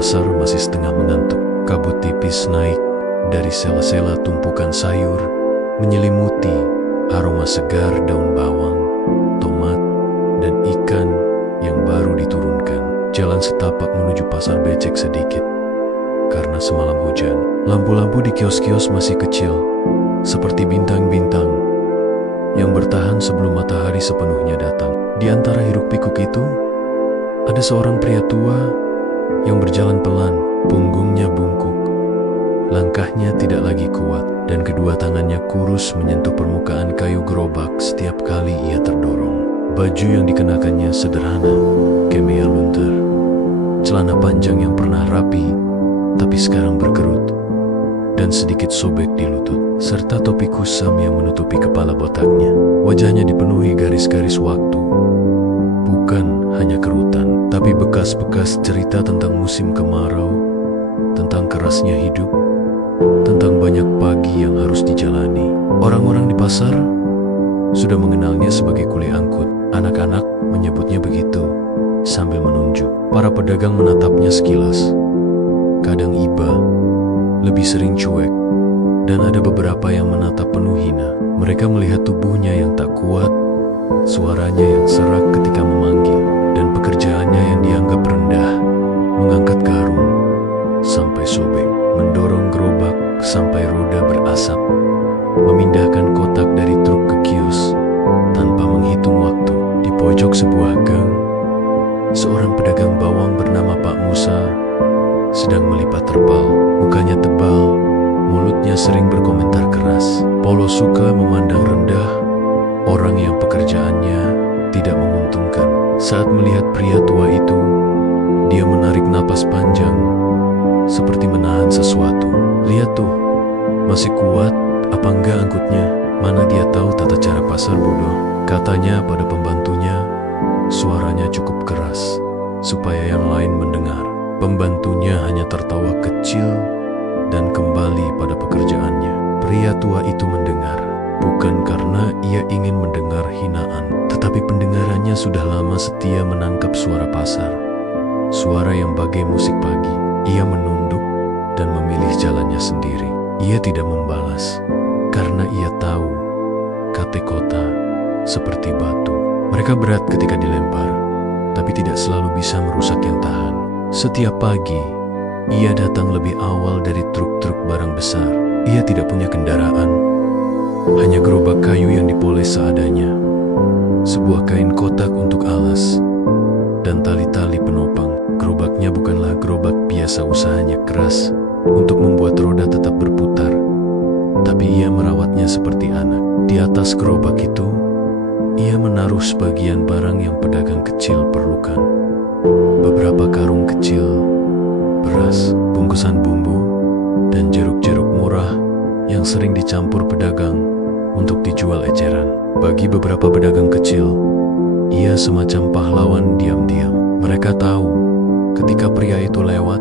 pasar masih setengah mengantuk. Kabut tipis naik dari sela-sela tumpukan sayur, menyelimuti aroma segar daun bawang, tomat, dan ikan yang baru diturunkan. Jalan setapak menuju pasar becek sedikit karena semalam hujan. Lampu-lampu di kios-kios masih kecil, seperti bintang-bintang yang bertahan sebelum matahari sepenuhnya datang. Di antara hiruk-pikuk itu, ada seorang pria tua yang berjalan pelan, punggungnya bungkuk. Langkahnya tidak lagi kuat, dan kedua tangannya kurus menyentuh permukaan kayu gerobak setiap kali ia terdorong. Baju yang dikenakannya sederhana, kemea lunter, celana panjang yang pernah rapi, tapi sekarang berkerut, dan sedikit sobek di lutut, serta topi kusam yang menutupi kepala botaknya. Wajahnya dipenuhi garis-garis waktu, bukan hanya kerutan, tapi bekas-bekas cerita tentang musim kemarau, tentang kerasnya hidup, tentang banyak pagi yang harus dijalani. Orang-orang di pasar sudah mengenalnya sebagai kuli angkut. Anak-anak menyebutnya begitu sambil menunjuk. Para pedagang menatapnya sekilas, kadang iba, lebih sering cuek, dan ada beberapa yang menatap penuh hina. Mereka melihat tubuhnya yang tak kuat, suaranya yang serak ketika memanggil, dan pekerjaannya yang dianggap rendah, mengangkat karung sampai sobek, mendorong gerobak sampai roda berasap, memindahkan kotak dari truk ke kios tanpa menghitung waktu. Di pojok sebuah gang, seorang pedagang bawang bernama Pak Musa sedang melipat terpal. Mukanya tebal, mulutnya sering berkomentar keras. Polo suka memandang rendah orang yang pekerjaannya tidak menguntungkan. Saat melihat pria tua itu, dia menarik napas panjang, seperti menahan sesuatu. Lihat tuh, masih kuat apa enggak angkutnya? Mana dia tahu tata cara pasar bodoh, katanya pada pembantunya. Suaranya cukup keras, supaya yang lain mendengar. Pembantunya hanya tertawa kecil dan kembali pada pekerjaannya. Pria tua itu mendengar, bukan karena ia ingin mendengar hinaan, tetapi pendengarannya sudah lama setia menangkap suara pasar, suara yang bagai musik pagi. Ia menunduk dan memilih jalannya sendiri. Ia tidak membalas, karena ia tahu kate kota seperti batu. Mereka berat ketika dilempar, tapi tidak selalu bisa merusak yang tahan. Setiap pagi, ia datang lebih awal dari truk-truk barang besar. Ia tidak punya kendaraan, hanya gerobak kayu yang dipoles seadanya, sebuah kain kotak untuk alas, dan tali-tali penopang. Gerobaknya bukanlah gerobak biasa, usahanya keras untuk membuat roda tetap berputar, tapi ia merawatnya seperti anak. Di atas gerobak itu, ia menaruh sebagian barang yang pedagang kecil perlukan. Beberapa karung kecil, beras, bungkusan bumbu, dan jeruk-jeruk murah yang sering dicampur pedagang untuk dijual eceran. Bagi beberapa pedagang kecil, ia semacam pahlawan diam-diam. Mereka tahu, ketika pria itu lewat,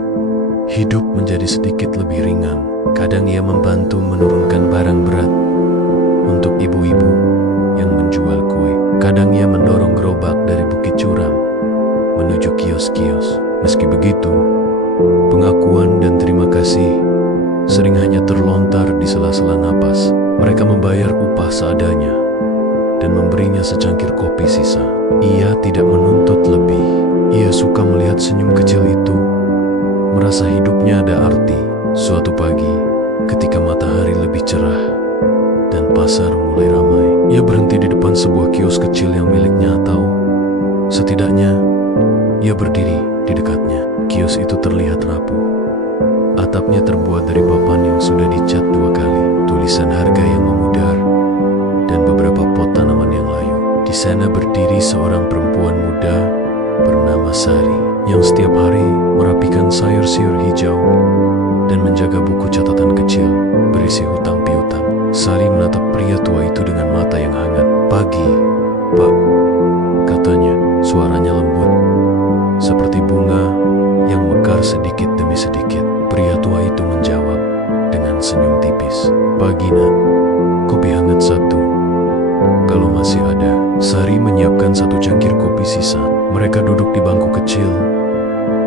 hidup menjadi sedikit lebih ringan. Kadang ia membantu menurunkan barang berat untuk ibu-ibu yang menjual kue. Kadang ia mendorong gerobak dari bukit curam menuju kios-kios. Meski begitu, pengakuan dan terima kasih sering hanya terlontar di sela-sela napas. Mereka membayar upah seadanya dan memberinya secangkir kopi sisa. Ia tidak menuntut lebih. Ia suka melihat senyum kecil itu, merasa hidupnya ada arti. Suatu pagi, ketika matahari lebih cerah dan pasar mulai ramai, ia berhenti di depan sebuah kios kecil yang miliknya, atau setidaknya ia berdiri di dekatnya. Kios itu terlihat rapuh. Atapnya terbuat dari papan yang sudah dicat 2 kali, tulisan harga yang memudar, dan beberapa pot tanaman yang layu. Di sana berdiri seorang perempuan muda bernama Sari, yang setiap hari merapikan sayur-sayur hijau dan menjaga buku catatan kecil berisi hutang piutang. Sari menatap pria tua itu dengan mata yang hangat. "Pagi, Pak," katanya. Suaranya lembut, seperti bunga yang mekar sedikit demi sedikit. Pria tua itu menjawab dengan senyum tipis. "Pagi, Nak. Kopi hangat 1, kalau masih ada." Sari menyiapkan 1 cangkir kopi sisa. Mereka duduk di bangku kecil,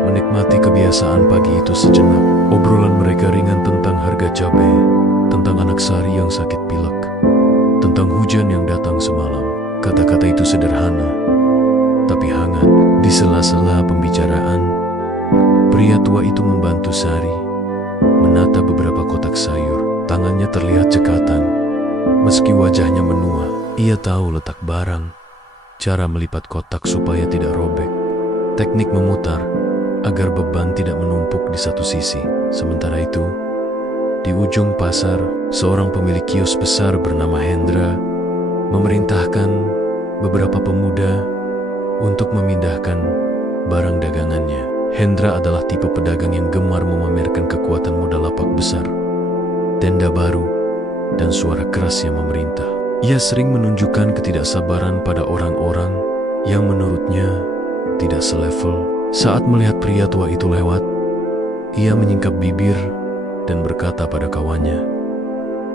menikmati kebiasaan pagi itu sejenak. Obrolan mereka ringan tentang harga cabai, tentang anak Sari yang sakit pilek, tentang hujan yang datang semalam. Kata-kata itu sederhana, tapi hangat. Di sela-sela pembicaraan, pria tua itu membantu Sari menata beberapa kotak sayur. Tangannya terlihat cekatan, meski wajahnya menua. Ia tahu letak barang, cara melipat kotak supaya tidak robek, teknik memutar agar beban tidak menumpuk di satu sisi. Sementara itu, di ujung pasar, seorang pemilik kios besar bernama Hendra memerintahkan beberapa pemuda untuk memindahkan barang dagangannya. Hendra adalah tipe pedagang yang gemar memamerkan kekuatan modal lapak besar, tenda baru, dan suara keras yang memerintah. Ia sering menunjukkan ketidaksabaran pada orang-orang yang menurutnya tidak selevel. Saat melihat pria tua itu lewat, ia menyingkap bibir dan berkata pada kawannya,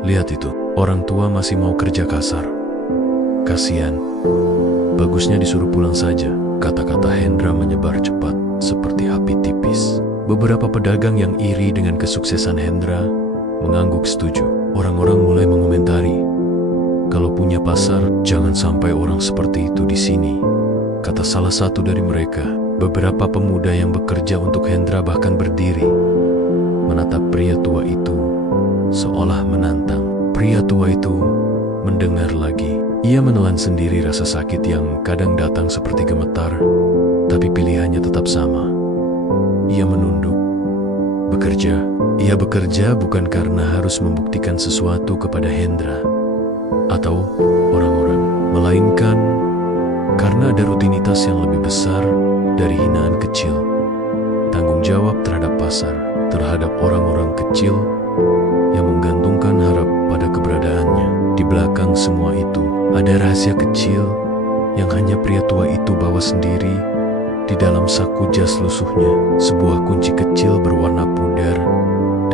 "Lihat itu, orang tua masih mau kerja kasar. Kasihan, bagusnya disuruh pulang saja." Kata-kata Hendra menyebar cepat seperti api tipis. Beberapa pedagang yang iri dengan kesuksesan Hendra mengangguk setuju. Orang-orang mulai mengomentari, "Kalau punya pasar, jangan sampai orang seperti itu di sini," kata salah satu dari mereka. Beberapa pemuda yang bekerja untuk Hendra bahkan berdiri, menatap pria tua itu seolah menantang. Pria tua itu mendengar lagi. Ia menelan sendiri rasa sakit yang kadang datang seperti gemetar, tapi pilihannya tetap sama. Ia menunduk, bekerja. Ia bekerja bukan karena harus membuktikan sesuatu kepada Hendra atau orang-orang, melainkan karena ada rutinitas yang lebih besar dari hinaan kecil. Tanggung jawab terhadap pasar, terhadap orang-orang kecil yang menggantungkan harap pada keberadaannya. Di belakang semua itu, ada rahasia kecil yang hanya pria tua itu bawa sendiri di dalam saku jas lusuhnya. Sebuah kunci kecil berwarna pudar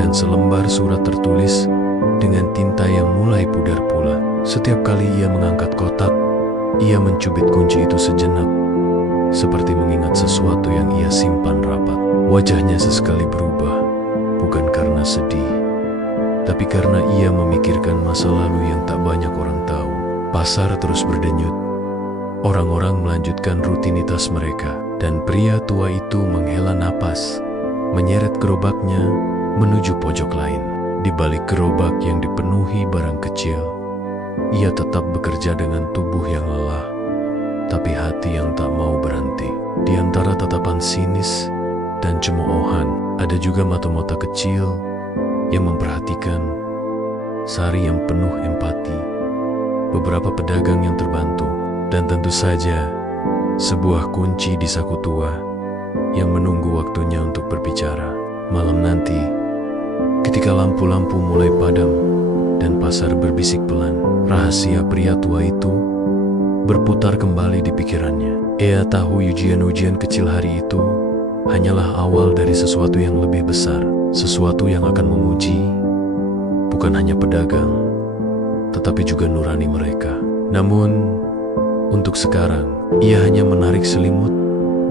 dan selembar surat tertulis dengan tinta yang mulai pudar pula. Setiap kali ia mengangkat kotak, ia mencubit kunci itu sejenak, seperti mengingat sesuatu yang ia simpan rapat. Wajahnya sesekali berubah, bukan karena sedih, tapi karena ia memikirkan masa lalu yang tak banyak orang tahu. Pasar terus berdenyut. Orang-orang melanjutkan rutinitas mereka, dan pria tua itu menghela napas, menyeret gerobaknya menuju pojok lain. Di balik gerobak yang dipenuhi barang kecil, ia tetap bekerja dengan tubuh yang lelah, tapi hati yang tak mau berhenti. Di antara tatapan sinis dan cemoohan, ada juga mata-mata kecil yang memperhatikan. Sari yang penuh empati, beberapa pedagang yang terbantu, dan tentu saja sebuah kunci di saku tua yang menunggu waktunya untuk berbicara. Malam nanti, ketika lampu-lampu mulai padam dan pasar berbisik pelan, rahasia pria tua itu berputar kembali di pikirannya. Ia tahu ujian-ujian kecil hari itu hanyalah awal dari sesuatu yang lebih besar, sesuatu yang akan menguji bukan hanya pedagang, tetapi juga nurani mereka. Namun, untuk sekarang, ia hanya menarik selimut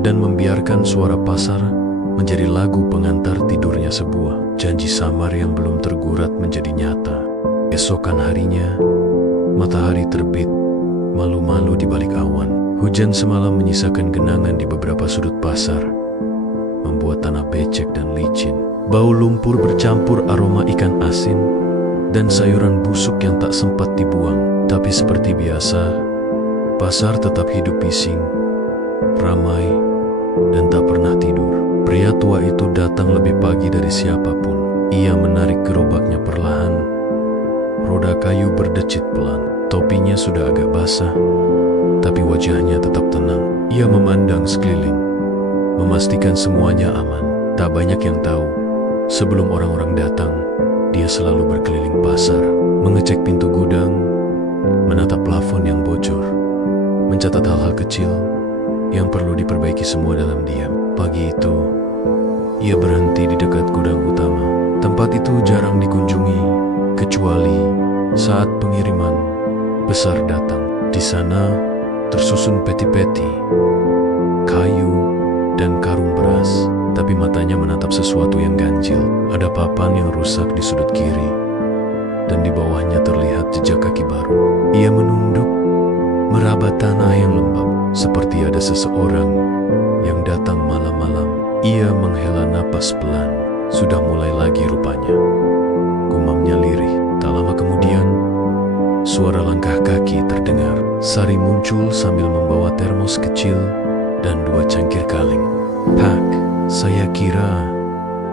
dan membiarkan suara pasar menjadi lagu pengantar tidurnya. Sebuah janji samar yang belum tergurat menjadi nyata. Esokan harinya, matahari terbit malu-malu di balik awan. Hujan semalam menyisakan genangan di beberapa sudut pasar, membuat tanah becek dan licin. Bau lumpur bercampur aroma ikan asin dan sayuran busuk yang tak sempat dibuang. Tapi seperti biasa, pasar tetap hidup bising, ramai, dan tak pernah tidur. Pria tua itu datang lebih pagi dari siapapun. Ia menarik gerobaknya perlahan. Roda kayu berdecit pelan. Topinya sudah agak basah, tapi wajahnya tetap tenang. Ia memandang sekeliling, memastikan semuanya aman. Tak banyak yang tahu, sebelum orang-orang datang, dia selalu berkeliling pasar, mengecek pintu gudang, menatap plafon yang bocor, mencatat hal-hal kecil yang perlu diperbaiki semua dalam diam. Pagi itu, ia berhenti di dekat gudang utama. Tempat itu jarang dikunjungi, kecuali saat pengiriman besar datang. Di sana tersusun peti-peti, kayu, dan karung beras. tapi matanya menatap sesuatu yang ganjil. Ada papan yang rusak di sudut kiri, dan di bawahnya terlihat jejak kaki baru. Ia menunduk, meraba tanah yang lembab, seperti ada seseorang yang datang malam-malam. Ia menghela napas pelan. Sudah mulai lagi rupanya, gumamnya lirih. Tak lama kemudian, suara langkah kaki terdengar. Sari muncul sambil membawa termos kecil dan 2 cangkir kaleng. "Pak, saya kira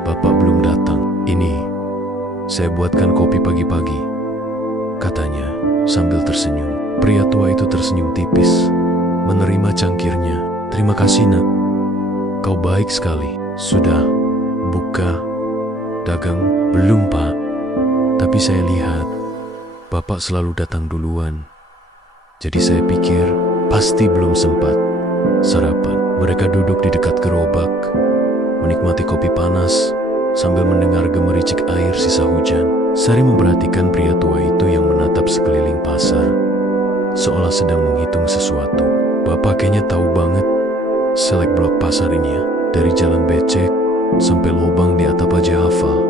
Bapak belum datang. Ini, saya buatkan kopi pagi-pagi," katanya sambil tersenyum. Pria tua itu tersenyum tipis, menerima cangkirnya. "Terima kasih, Nak. Kau baik sekali. Sudah buka dagang?" "Belum, Pak. Tapi saya lihat Bapak selalu datang duluan. Jadi saya pikir pasti belum sempat sarapan." Mereka duduk di dekat gerobak, menikmati kopi panas sambil mendengar gemericik air sisa hujan. Sari memperhatikan pria tua itu yang menatap sekeliling pasar, seolah sedang menghitung sesuatu. "Bapak kayaknya tahu banget selek blok pasar ini ya. Dari jalan becek sampai lubang di atap aja hafal,"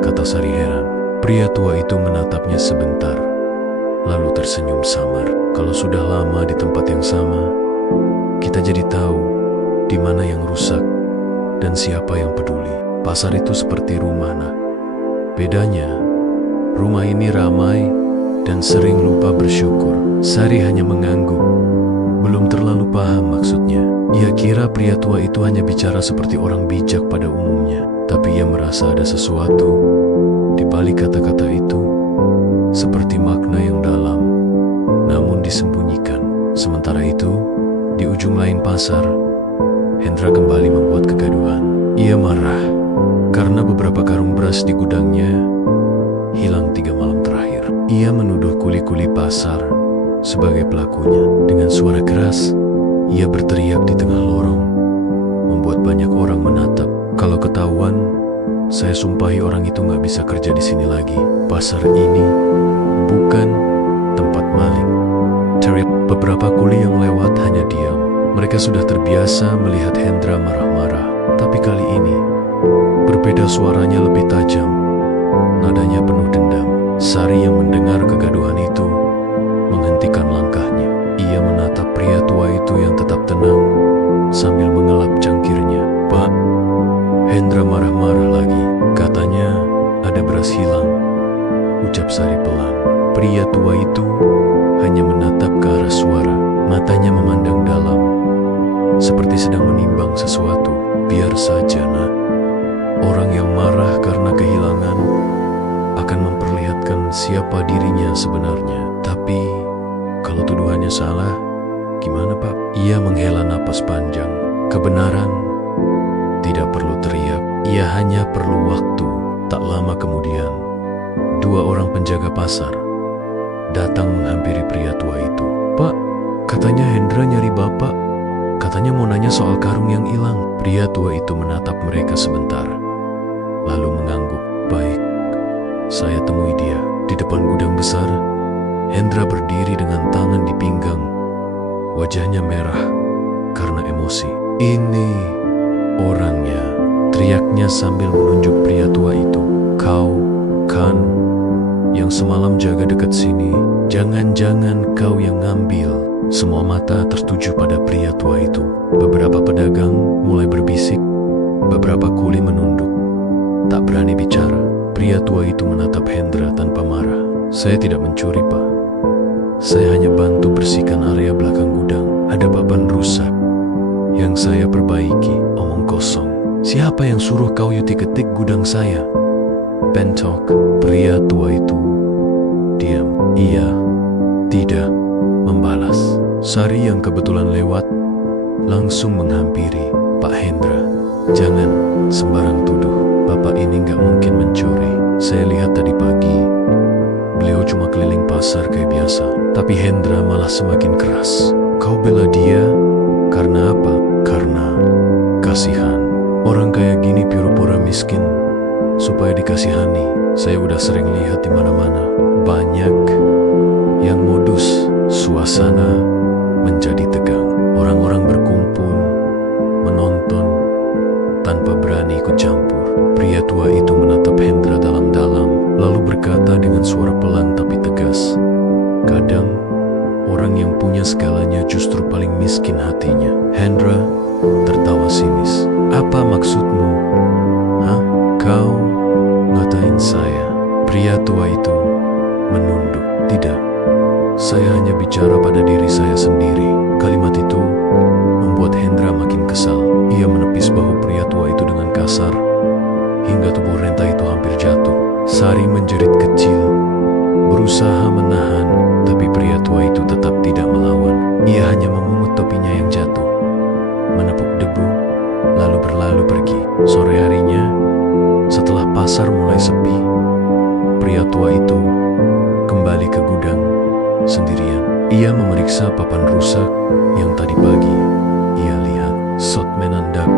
kata Sari heran. Pria tua itu menatapnya sebentar, lalu tersenyum samar. "Kalau sudah lama di tempat yang sama, kita jadi tahu di mana yang rusak dan siapa yang peduli. Pasar itu seperti rumah, Nak. Bedanya, rumah ini ramai dan sering lupa bersyukur." Sari hanya mengangguk, belum terlalu paham maksudnya. Ia kira pria tua itu hanya bicara seperti orang bijak pada umumnya, tapi ia merasa ada sesuatu di balik kata-kata itu, seperti makna yang dalam, namun disembunyikan. Sementara itu, di ujung lain pasar, Hendra kembali membuat kegaduhan. Ia marah karena beberapa karung beras di gudangnya hilang 3 malam terakhir. Ia menuduh kuli-kuli pasar sebagai pelakunya. Dengan suara keras, ia berteriak di tengah lorong, membuat banyak orang menatap. "Kalau ketahuan, saya sumpahi orang itu nggak bisa kerja di sini lagi. Pasar ini bukan tempat maling." Teriak. Beberapa kuli yang lewat hanya diam. Mereka sudah terbiasa melihat Hendra marah-marah, tapi kali ini berbeda, suaranya lebih tajam, nadanya penuh dendam. Sari yang mendengar kegaduhan itu menghentikan langkahnya. Ia menatap pria tua itu yang tetap tenang sambil mengelap cangkirnya. "Pak," Hendra marah-marah lagi. "Katanya ada beras hilang," ucap Sari pelan. Pria tua itu hanya menatap ke arah suara. Matanya memandang dalam, seperti sedang menimbang sesuatu. "Biar saja, Nak. Orang yang marah karena kehilangan akan memperlihatkan siapa dirinya sebenarnya. Tapi kalau tuduhannya salah, gimana, Pak?" Ia menghela napas panjang. Kebenaran tidak perlu teriak, ia hanya perlu waktu. Tak lama kemudian, 2 orang penjaga pasar datang menghampiri pria tua itu. "Pak, katanya Hendra nyari Bapak. Katanya mau nanya soal karung yang hilang." Pria tua itu menatap mereka sebentar, lalu mengangguk. "Baik, saya temui dia." Di depan gudang besar, Hendra berdiri dengan tangan di pinggang. Wajahnya merah karena emosi. "Ini orangnya," teriaknya sambil menunjuk pria tua itu. "Kau kan yang semalam jaga dekat sini? Jangan-jangan kau yang ngambil?" Semua mata tertuju pada pria tua itu. Beberapa pedagang mulai berbisik, beberapa kuli menunduk, tak berani bicara. Pria tua itu menatap Hendra tanpa marah. "Saya tidak mencuri, Pak. Saya hanya bantu bersihkan area belakang gudang. Ada papan rusak yang saya perbaiki." "Omong kosong. Siapa yang suruh kau yuti-ketik gudang saya?" "Bentok." Pria tua itu diam. Ia tidak membalas. Sari yang kebetulan lewat langsung menghampiri. "Pak Hendra, jangan sembarang tuduh. Bapak ini nggak mungkin mencuri. Saya lihat tadi pagi, beliau cuma keliling pasar kayak biasa." Tapi Hendra malah semakin keras. "Kau bela dia karena apa?" "Karena kasihan. Orang kayak gini pura-pura miskin supaya dikasihani. Saya udah sering lihat di mana-mana. Banyak yang modus." Suasana menjadi tegang. Orang-orang berkumpul menonton tanpa punya segalanya justru paling miskin hatinya. Hendra tertawa sinis. Apa maksudmu? Hah? Kau ngatain saya? Pria tua itu menunduk. Tidak, saya hanya bicara pada diri saya sendiri. Kalimat itu membuat Hendra makin kesal. Ia menepis bahu pria tua itu dengan kasar, hingga tubuh renta itu hampir jatuh. Sari menjerit kecil, berusaha menahan, tapi pria tua itu tetap tidak melawan. Ia hanya memungut topinya yang jatuh, menepuk debu, lalu berlalu pergi. Sore harinya, setelah pasar mulai sepi, pria tua itu kembali ke gudang sendirian. Ia memeriksa papan rusak yang tadi pagi ia lihat. Sot menandak.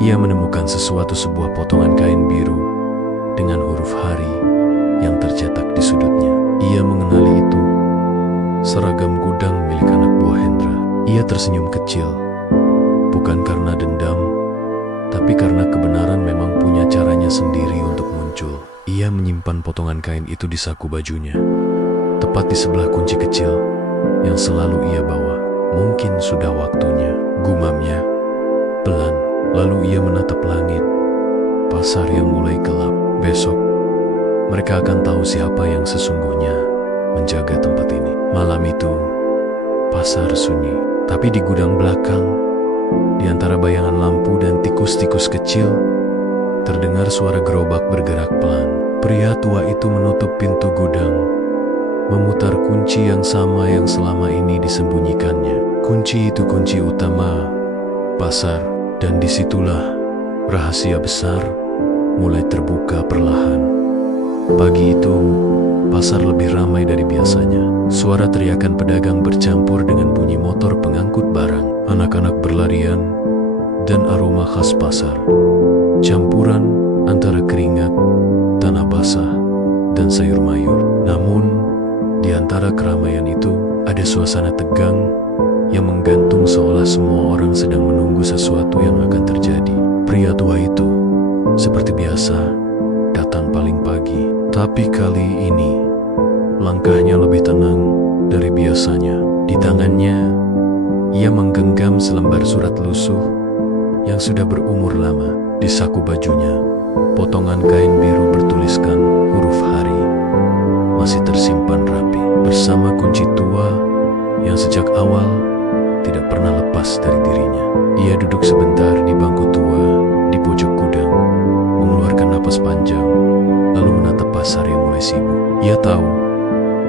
Ia menemukan sebuah potongan kain biru dengan huruf hari yang tercetak di sudutnya. Ia mengenali itu seragam gudang milik anak buah Hendra. Ia tersenyum kecil, bukan karena dendam, tapi karena kebenaran memang punya caranya sendiri untuk muncul. Ia menyimpan potongan kain itu di saku bajunya, tepat di sebelah kunci kecil yang selalu ia bawa. Mungkin sudah waktunya, gumamnya pelan. Lalu ia menatap langit, pasar yang mulai gelap. Besok, mereka akan tahu siapa yang sesungguhnya menjaga tempat ini. Malam itu, pasar sunyi. Tapi di gudang belakang, di antara bayangan lampu dan tikus-tikus kecil, terdengar suara gerobak bergerak pelan. Pria tua itu menutup pintu gudang, memutar kunci yang sama yang selama ini disembunyikannya. Kunci itu kunci utama pasar, dan disitulah rahasia besar mulai terbuka perlahan. Pagi itu, pasar lebih ramai dari biasanya. Suara teriakan pedagang bercampur dengan bunyi motor pengangkut barang. Anak-anak berlarian dan aroma khas pasar, campuran antara keringat, tanah basah, dan sayur mayur. Namun, di antara keramaian itu, ada suasana tegang yang menggantung seolah semua orang sedang menunggu sesuatu yang akan terjadi. Pria tua itu, seperti biasa, datang paling pagi. Tapi kali ini, langkahnya lebih tenang dari biasanya. Di tangannya, ia menggenggam selembar surat lusuh yang sudah berumur lama. Di saku bajunya, potongan kain biru bertuliskan huruf hari masih tersimpan rapi, bersama kunci tua yang sejak awal tidak pernah lepas dari dirinya. Ia duduk sebentar di bangku tua di pojok gudang, mengeluarkan napas panjang, lalu menatap pasar yang mulai sibuk. Ia tahu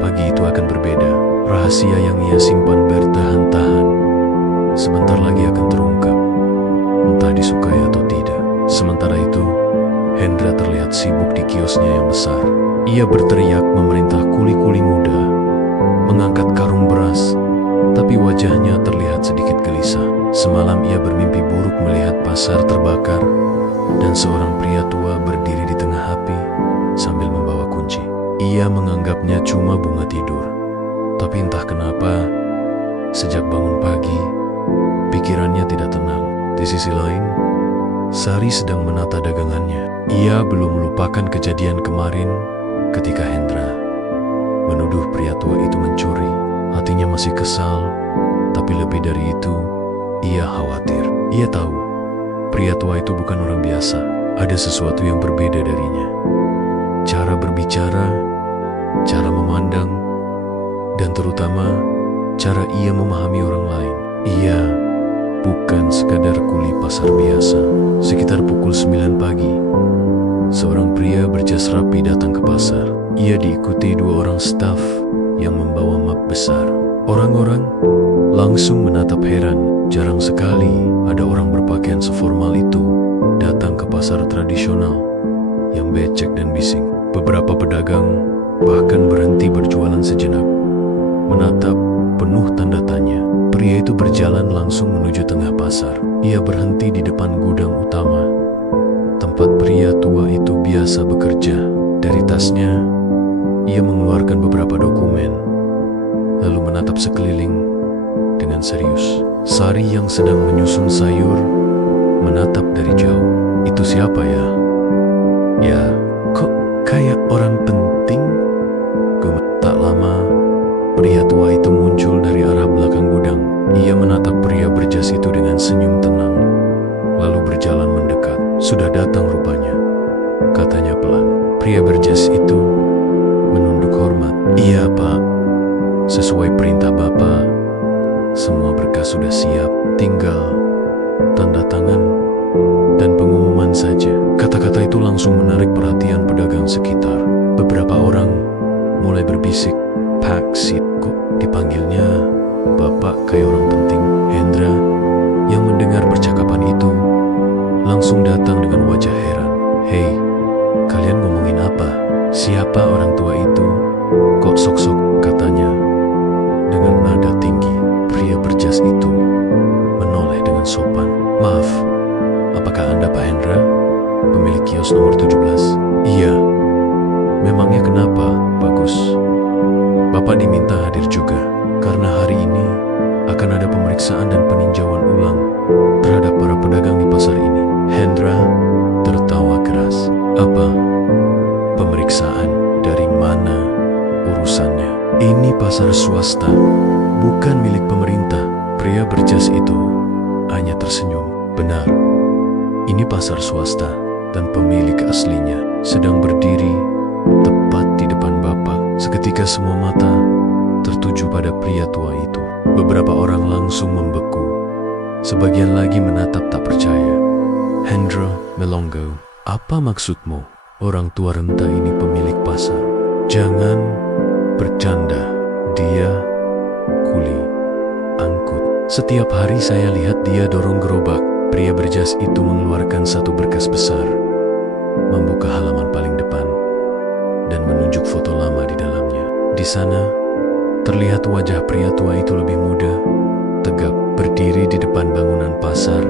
pagi itu akan berbeda. Rahasia yang ia simpan bertahan-tahan sebentar lagi akan terungkap, entah disukai atau tidak. Sementara itu, Hendra terlihat sibuk di kiosnya yang besar. Ia berteriak memerintah kuli-kuli muda mengangkat karung beras, tapi wajahnya terlihat sedikit gelisah. Semalam ia bermimpi buruk melihat pasar terbakar dan seorang pria tua berdiri di tengah api sambil membawa kunci. Ia menganggapnya cuma bunga tidur, tapi entah kenapa sejak bangun pagi pikirannya tidak tenang. Di sisi lain, Sari sedang menata dagangannya. Ia belum melupakan kejadian kemarin ketika Hendra menuduh pria tua itu mencuri. Hatinya masih kesal, tapi lebih dari itu, ia khawatir. Ia tahu, pria tua itu bukan orang biasa. Ada sesuatu yang berbeda darinya. Cara berbicara, cara memandang, dan terutama, cara ia memahami orang lain. Ia bukan sekadar kuli pasar biasa. Sekitar pukul 9 pagi, seorang pria berjas rapi datang ke pasar. Ia diikuti 2 orang staf yang membawa map besar. Orang-orang langsung menatap heran. Jarang sekali ada orang berpakaian seformal itu datang ke pasar tradisional yang becek dan bising. Beberapa pedagang bahkan berhenti berjualan sejenak, menatap penuh tanda tanya. Pria itu berjalan langsung menuju tengah pasar. Ia berhenti di depan gudang utama, tempat pria tua itu biasa bekerja. Dari tasnya, ia mengeluarkan beberapa dokumen, lalu menatap sekeliling dengan serius. Sari yang sedang menyusun sayur menatap dari jauh. Itu siapa ya? Ya, kok kayak orang penting? Tak lama, pria tua itu muncul dari arah belakang dengan senyum tenang, lalu berjalan mendekat. "Sudah datang rupanya," katanya pelan. Pria berjas itu menunduk hormat. "Iya, Pak. Sesuai perintah Bapak, semua berkas sudah siap. Tinggal tanda tangan dan pengumuman saja." Kata-kata itu langsung menarik perhatian pedagang sekitar. Beberapa orang mulai berbisik, "Pak Sid, kok dipanggilnya Bapak kayak orang penting?" Hendra yang mendengar percakapan itu langsung datang dengan wajah heran. "Hei, kalian ngomongin apa? Siapa orang tua itu? Kok sok-sok?" katanya dengan nada tinggi. Pria berjas itu menoleh dengan sopan. "Maaf, apakah Anda Pak Hendra, pemilik kios nomor 17? "Iya." "Memangnya kenapa? Bagus. Bapak diminta hadir juga, karena hari ini akan ada pemeriksaan dan peninjauan ulang terhadap para pedagang di pasar ini." Hendra tertawa keras. "Apa? Pemeriksaan? Dari mana urusannya? Ini pasar swasta, bukan milik pemerintah." Pria berjas itu hanya tersenyum. "Benar, ini pasar swasta dan pemilik aslinya sedang berdiri tepat di depan Bapak." Seketika semua mata tertuju pada pria tua itu. Beberapa orang langsung membeku, sebagian lagi menatap tak percaya. Hendra melongo. "Apa maksudmu? Orang tua renta ini pemilik pasar." "Jangan bercanda, dia kuli angkut. Setiap hari saya lihat dia dorong gerobak." Pria berjas itu mengeluarkan satu berkas besar, membuka halaman paling depan, dan menunjuk foto lama di dalamnya. Di sana, terlihat wajah pria tua itu lebih muda, tegap berdiri di depan bangunan pasar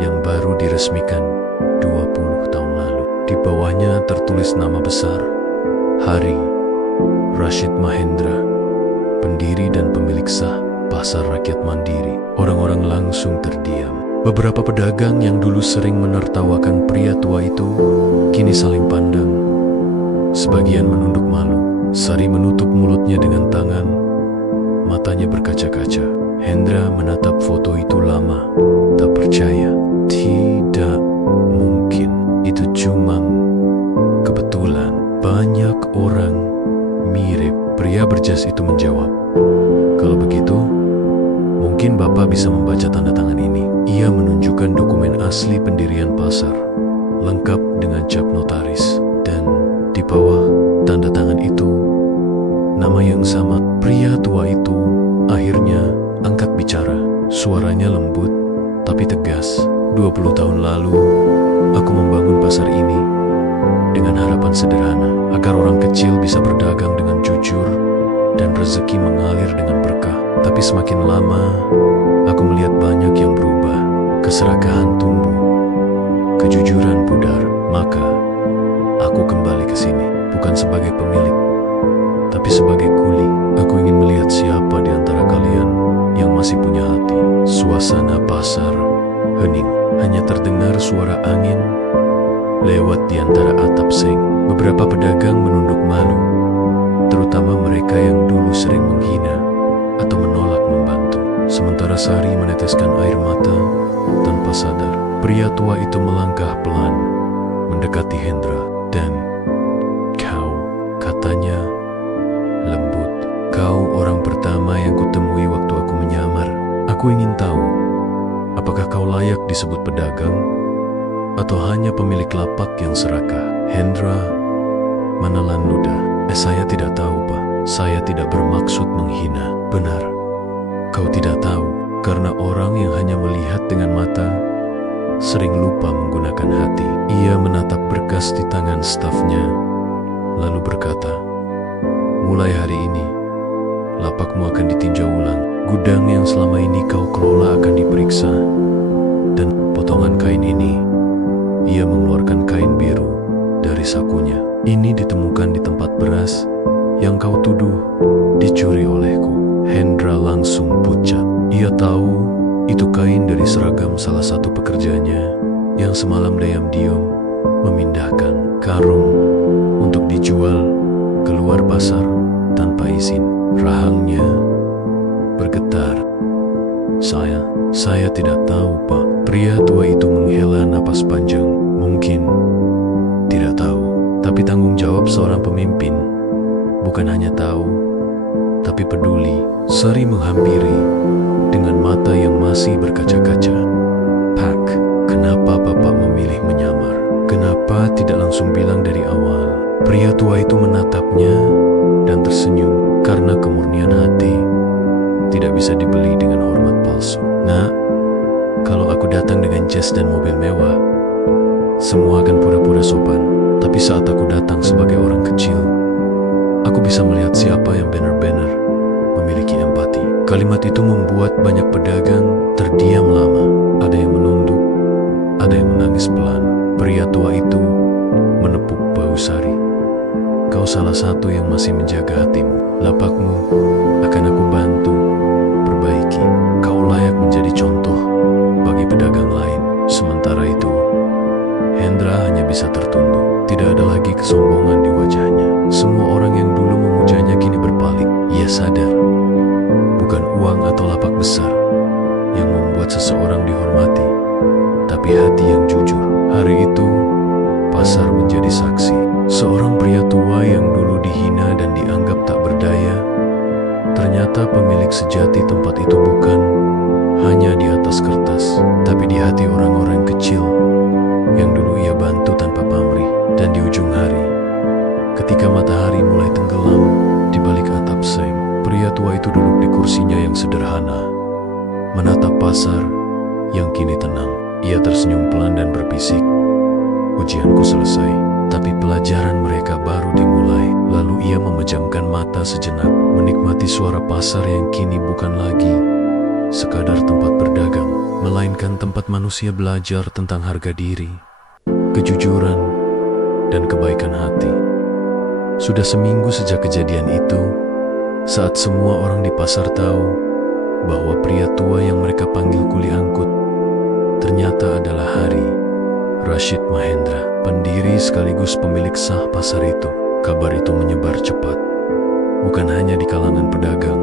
yang baru diresmikan 20 tahun lalu. Di bawahnya tertulis nama besar, Hari Rashid Mahendra, pendiri dan pemilik sah Pasar Rakyat Mandiri. Orang-orang langsung terdiam. Beberapa pedagang yang dulu sering menertawakan pria tua itu kini saling pandang. Sebagian menunduk malu. Sari menutup mulutnya dengan tangan, matanya berkaca-kaca. Hendra menatap foto itu lama, tak percaya. "Tidak mungkin, itu cuma kebetulan. Banyak orang mirip." Pria berjas itu menjawab, "Kalau begitu, mungkin Bapak bisa membaca tanda tangan ini." Ia menunjukkan dokumen asli pendirian pasar, lengkap dengan cap notaris. Dan di bawah tanda tangan itu, nama yang sama. Pria tua itu akhirnya angkat bicara. Suaranya lembut, tapi tegas. 20 tahun lalu, aku membangun pasar ini dengan harapan sederhana, agar orang kecil bisa berdagang dengan jujur dan rezeki mengalir dengan berkah. Tapi semakin lama, aku melihat banyak yang berubah. Keserakahan tumbuh, kejujuran pudar. Maka, aku kembali ke sini, bukan sebagai pemilik, tapi sebagai kuli. Aku ingin melihat siapa di antara kalian yang masih punya hati. Suasana pasar hening, hanya terdengar suara angin lewat di antara atap seng. Beberapa pedagang menunduk malu, terutama mereka yang dulu sering menghina atau menolak membantu. Sementara Sari meneteskan air mata tanpa sadar. Pria tua itu melangkah pelan mendekati Hendra. "Dan kau," katanya lembut, "kau orang pertama yang kutemui waktu aku menyamar. Aku ingin tahu, apakah kau layak disebut pedagang atau hanya pemilik lapak yang serakah?" Hendra menelan ludah. Saya tidak tahu, Pak. Saya tidak bermaksud menghina." "Benar, kau tidak tahu, karena orang yang hanya melihat dengan mata sering lupa menggunakan hati." Ia menatap berkas di tangan stafnya, lalu berkata, "Mulai hari ini, lapakmu akan ditinjau ulang. Gudang yang selama ini kau kelola akan diperiksa. Dan potongan kain ini," ia mengeluarkan kain biru dari sakunya, "ini ditemukan di tempat beras yang kau tuduh dicuri olehku." Hendra langsung pucat. Ia tahu itu kain dari seragam salah satu pekerjanya yang semalam diam-diam memindahkan karung untuk dijual keluar pasar tanpa izin. Rahangnya bergetar Saya tidak tahu, Pak. Pria tua itu menghela napas panjang. Mungkin tidak tahu, tapi tanggung jawab seorang pemimpin bukan hanya tahu, tapi peduli. Sari menghampiri dengan mata yang masih berkaca-kaca. Pak, kenapa Bapak memilih menyamar? Kenapa tidak langsung bilang dari awal? Pria tua itu menatapnya dan tersenyum, karena kemurnian hati tidak bisa dibeli dengan hormat palsu. Nak, kalau aku datang dengan jas dan mobil mewah, semua akan pura-pura sopan. Tapi saat aku datang sebagai orang kecil, aku bisa melihat siapa yang benar-benar memiliki empati. Kalimat itu membuat banyak pedagang terdiam lama. Ada yang menunduk, ada yang menangis pelan. Pria tua itu menepuk bahu Sari. Kau salah satu yang masih menjaga hatimu. Lapakmu akan aku bantu perbaiki. Kau layak menjadi contoh bagi pedagang lain. Sementara itu, Hendra hanya bisa tertunduk. Tidak ada lagi kesombongan di wajahnya. Semua orang yang dulu memujanya kini berpaling. Ia sadar, bukan uang atau lapak besar yang membuat seseorang dihormati, tapi hati yang jujur. Hari itu, pasar menjadi saksi. Seorang pria tua yang dulu dihina dan dianggap tak berdaya, ternyata pemilik sejati tempat itu bukan hanya di atas kertas, tapi di hati orang-orang kecil yang dulu ia bantu tanpa pamrih. Dan di ujung hari, ketika matahari mulai tenggelam di balik atap seng, pria tua itu duduk di kursinya yang sederhana, menatap pasar yang kini tenang. Ia tersenyum pelan dan berbisik, "Ujianku selesai, tapi pelajaran mereka baru dimulai." Lalu ia memejamkan mata sejenak, menikmati suara pasar yang kini bukan lagi sekadar tempat berdagang, melainkan tempat manusia belajar tentang harga diri, kejujuran, dan kebaikan hati. Sudah seminggu sejak kejadian itu, saat semua orang di pasar tahu bahwa pria tua yang mereka panggil kuli angkut ternyata adalah Hari Rashid Mahendra, pendiri sekaligus pemilik sah pasar itu. Kabar itu menyebar cepat, bukan hanya di kalangan pedagang,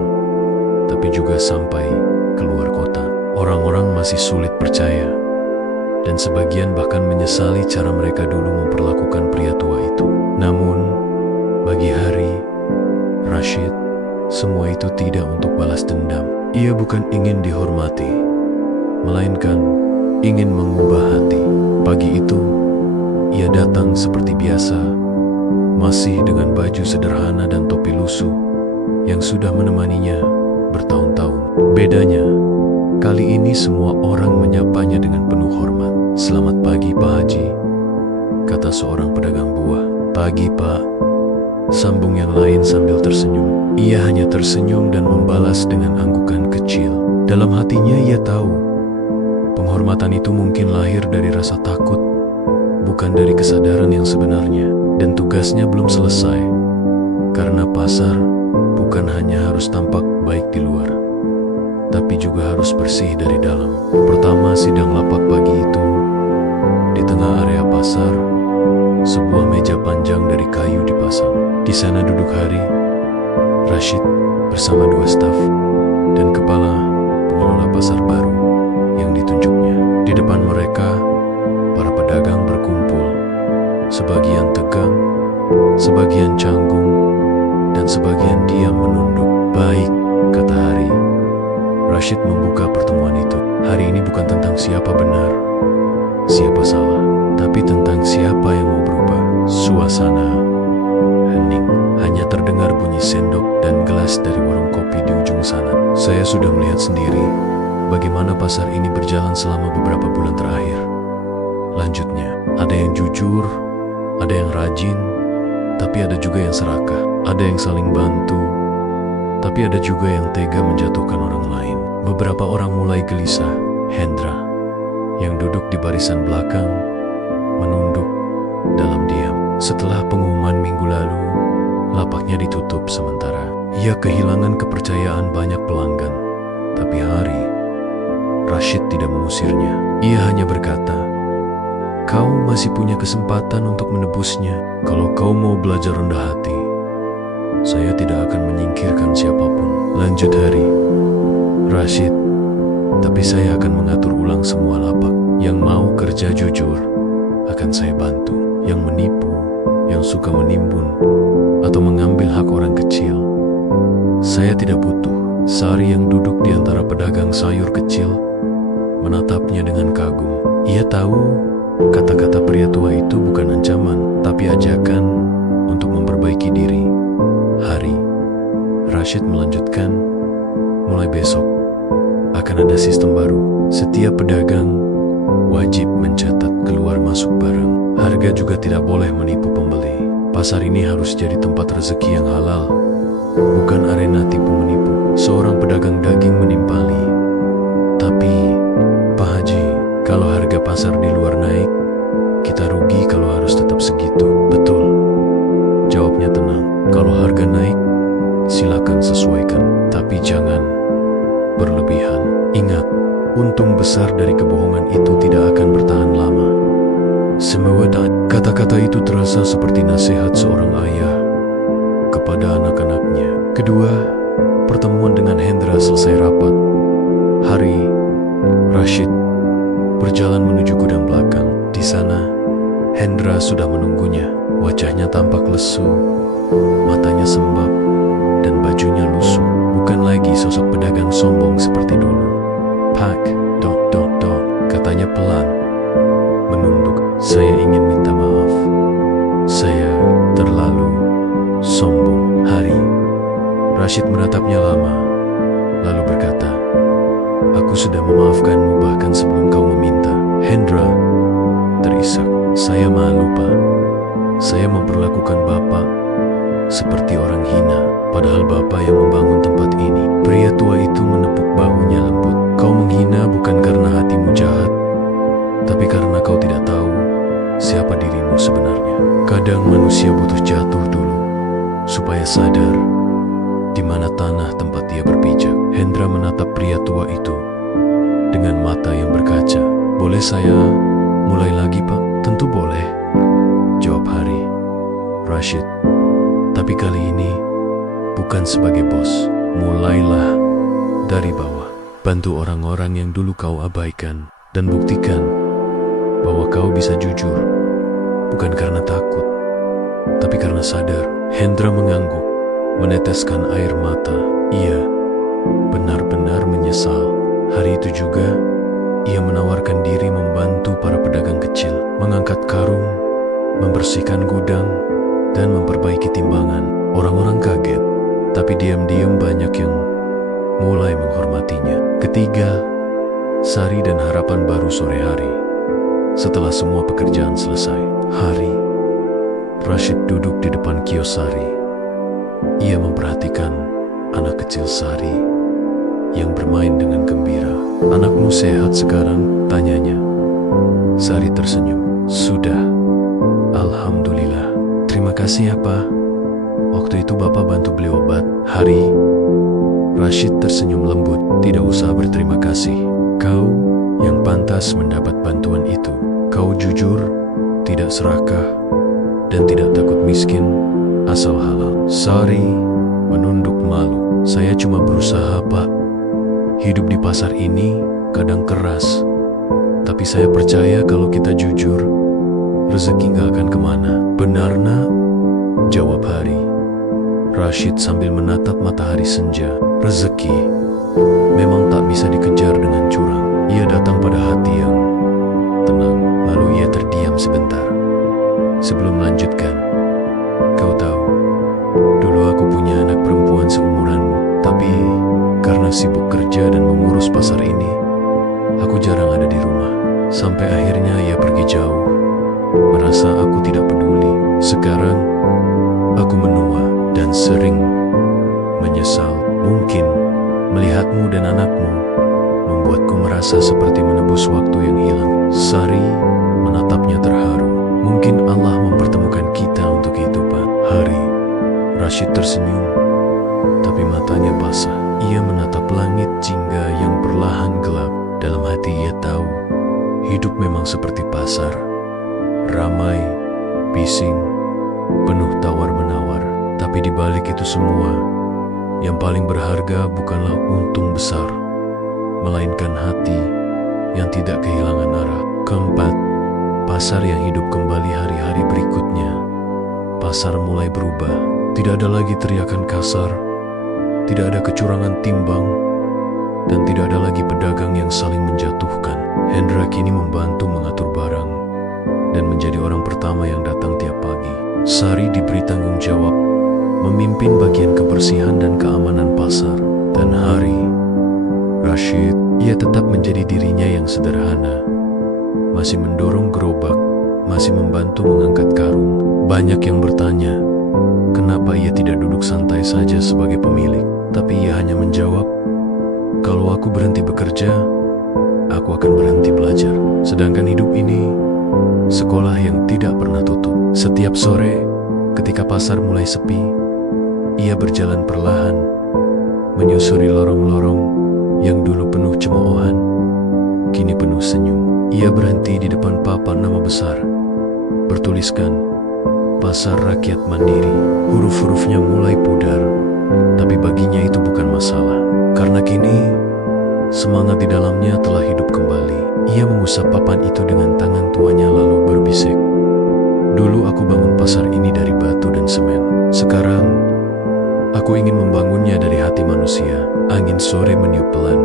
tapi juga sampai keluar kota. Orang-orang masih sulit percaya, dan sebagian bahkan menyesali cara mereka dulu memperlakukan pria tua itu. Namun, bagi Hari Rashid, semua itu tidak untuk balas dendam. Ia bukan ingin dihormati, melainkan ingin mengubah hati. Pagi itu, ia datang seperti biasa, masih dengan baju sederhana dan topi lusuh yang sudah menemaninya bertahun-tahun. Bedanya, kali ini semua orang menyapanya dengan penuh hormat. "Selamat pagi, Pak Haji," kata seorang pedagang buah. "Pagi, Pak," sambung yang lain sambil tersenyum. Ia hanya tersenyum dan membalas dengan anggukan kecil. Dalam hatinya ia tahu, penghormatan itu mungkin lahir dari rasa takut, bukan dari kesadaran yang sebenarnya. Dan tugasnya belum selesai, karena pasar bukan hanya harus tampak baik di luar, tapi juga harus bersih dari dalam. Pertama, sidang lapak pagi itu. Di tengah area pasar, sebuah meja panjang dari kayu dipasang. Di sana duduk Hari Rashid bersama 2 staf dan kepala pengelola pasar baru yang ditunjuknya. Di depan mereka, para pedagang berkumpul, sebagian tegang, sebagian canggung, dan sebagian diam menunduk. "Baik," kata Hari Rashid membuka pertemuan itu. "Hari ini bukan tentang siapa benar, siapa salah, tapi tentang siapa yang mau berubah." Suasana hening, hanya terdengar bunyi sendok dan gelas dari warung kopi di ujung sana. "Saya sudah melihat sendiri bagaimana pasar ini berjalan selama beberapa bulan terakhir," lanjutnya. "Ada yang jujur, ada yang rajin, tapi ada juga yang serakah. Ada yang saling bantu, tapi ada juga yang tega menjatuhkan orang lain." Beberapa orang mulai gelisah. Hendra, yang duduk di barisan belakang, menunduk dalam diam. Setelah pengumuman minggu lalu, lapaknya ditutup sementara. Ia kehilangan kepercayaan banyak pelanggan, tapi Hari Rashid tidak mengusirnya. Ia hanya berkata, "Kau masih punya kesempatan untuk menebusnya. Kalau kau mau belajar rendah hati, saya tidak akan menyingkirkan siapapun." Lanjut Hari Rashid, Tapi saya akan mengatur ulang semua lapak. Yang mau kerja jujur akan saya bantu. Yang menipu, yang suka menimbun, atau mengambil hak orang kecil, saya tidak butuh. Sari yang duduk di antara pedagang sayur kecil menatapnya dengan kagum. Ia tahu kata-kata pria tua itu bukan ancaman, tapi ajakan untuk memperbaiki diri. Hari, Rashid melanjutkan, mulai besok akan ada sistem baru. Setiap pedagang wajib mencatat keluar masuk barang. Harga juga tidak boleh menipu pembeli. Pasar ini harus jadi tempat rezeki yang halal, bukan arena tipu menipu. Seorang pedagang daging menimpali, tapi Pak Haji, kalau harga pasar di luar naik, kita rugi kalau harus tetap segitu. Betul, jawabnya tenang. Kalau harga naik, silakan sesuaikan, tapi jangan berlebihan. Ingat, untung besar dari kebohongan itu tidak akan bertahan lama. Semua kata-kata itu terasa seperti nasihat seorang ayah kepada anak-anaknya. Kedua, pertemuan dengan Hendra selesai rapat. Hari, Rashid berjalan menuju gudang belakang. Di sana, Hendra sudah menunggunya. Wajahnya tampak lesu, matanya sembab, dan bajunya lusuh. Bukan lagi sosok pedagang sombong seperti dulu. Pak, katanya pelan, menunduk. Saya ingin minta maaf. Saya terlalu sombong. Hari, Rashid menatapnya lama, lalu berkata, aku sudah memaafkanmu bahkan sebelum kau meminta. Hendra terisak. Saya malu, Pak. Saya memperlakukan Bapak seperti orang hina, padahal Bapak yang membangun tempat ini. Pria tua itu menepuk bahunya lembut. Kau menghina bukan karena hatimu jahat, tapi karena kau tidak tahu siapa dirimu sebenarnya. Kadang manusia butuh jatuh dulu supaya sadar di mana tanah tempat dia berpijak. Hendra menatap pria tua itu dengan mata yang berkaca. Boleh saya mulai lagi, Pak? Tentu boleh, jawab Hari. Rashid, tapi kali ini bukan sebagai bos. Mulailah dari bawah. Bantu orang-orang yang dulu kau abaikan dan buktikan bahwa kau bisa jujur, bukan karena takut, tapi karena sadar. Hendra mengangguk, meneteskan air mata. Ia benar-benar menyesal. Hari itu juga, ia menawarkan diri membantu para pedagang kecil, mengangkat karung, membersihkan gudang, dan memperbaiki timbangan. Orang-orang kaget, tapi diam-diam banyak yang mulai menghormatinya. Ketiga, Sari dan harapan baru sore hari. Setelah semua pekerjaan selesai, Hari, Rashid duduk di depan kios Sari. Ia memperhatikan anak kecil Sari yang bermain dengan gembira. Anakmu sehat sekarang? Tanyanya. Sari tersenyum. Sudah, alhamdulillah. Terima kasih ya, Pak. Waktu itu Bapak bantu beli obat. Hari, Rashid tersenyum lembut. Tidak usah berterima kasih. Kau yang pantas mendapat bantuan itu. Kau jujur, tidak serakah, dan tidak takut miskin, asal halal. Sari menunduk malu. Saya cuma berusaha, Pak. Hidup di pasar ini kadang keras, tapi saya percaya kalau kita jujur, rezeki gak akan kemana. Benar, Nak? Jawab Hari. Rashid sambil menatap matahari senja. Rezeki memang tak bisa dikejar dengan curang. Ia datang pada hati yang tenang. Lalu ia terdiam sebentar sebelum melanjutkan. Kau tahu, dulu aku punya anak perempuan seumuranmu, tapi karena sibuk kerja dan mengurus pasar ini, aku jarang ada di rumah. Sampai akhirnya ia pergi jauh, merasa aku tidak peduli. Sekarang aku menua dan sering menyesal. Mungkin melihatmu dan anakmu membuatku merasa seperti menebus waktu yang hilang. Sari menatapnya terharu. Mungkin Allah mempertemukan kita untuk itu, Pak. Hari, Rashid tersenyum, tapi matanya basah. Ia menatap langit jingga yang perlahan gelap. Dalam hati ia tahu, hidup memang seperti pasar. Ramai, bising, penuh tawar-menawar. Tapi di balik itu semua, yang paling berharga bukanlah untung besar, melainkan hati yang tidak kehilangan arah. Keempat, pasar yang hidup kembali hari-hari berikutnya. Pasar mulai berubah. Tidak ada lagi teriakan kasar, tidak ada kecurangan timbang, dan tidak ada lagi pedagang yang saling menjatuhkan. Hendra kini membantu mengatur barang dan menjadi orang pertama yang datang tiap pagi. Sari diberi tanggung jawab memimpin bagian kebersihan dan keamanan pasar. Dan Hari, Rashid, ia tetap menjadi dirinya yang sederhana, masih mendorong gerobak, masih membantu mengangkat karung. Banyak yang bertanya, kenapa ia tidak duduk santai saja sebagai pemilik? Tapi ia hanya menjawab, kalau aku berhenti bekerja, aku akan berhenti belajar. Sedangkan hidup ini, sekolah yang tidak pernah tutup. Setiap sore, ketika pasar mulai sepi, ia berjalan perlahan, menyusuri lorong-lorong yang dulu penuh cemoohan, kini penuh senyum. Ia berhenti di depan papan nama besar, bertuliskan, Pasar Rakyat Mandiri. Huruf-hurufnya mulai pudar, tapi baginya itu bukan masalah. Karena kini, semangat di dalamnya telah hidup kembali. Ia mengusap papan itu dengan tangan tuanya lalu berbisik, dulu aku bangun pasar ini dari batu dan semen. Sekarang, aku ingin membangunnya dari hati manusia. Angin sore meniup pelan,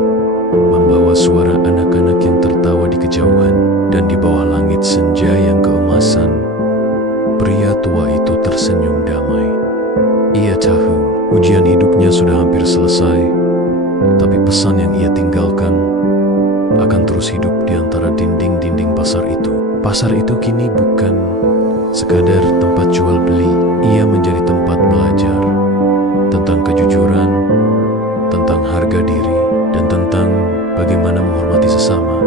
membawa suara anak-anak yang tertawa di kejauhan. Dan di bawah langit senja yang keemasan, pria tua itu tersenyum damai. Ia tahu ujian hidupnya sudah hampir selesai, tapi pesan yang ia tinggalkan akan terus hidup di antara dinding-dinding pasar itu. Pasar itu kini bukan sekadar tempat jual beli, ia menjadi tempat belajar tentang kejujuran, tentang harga diri, dan tentang bagaimana menghormati sesama,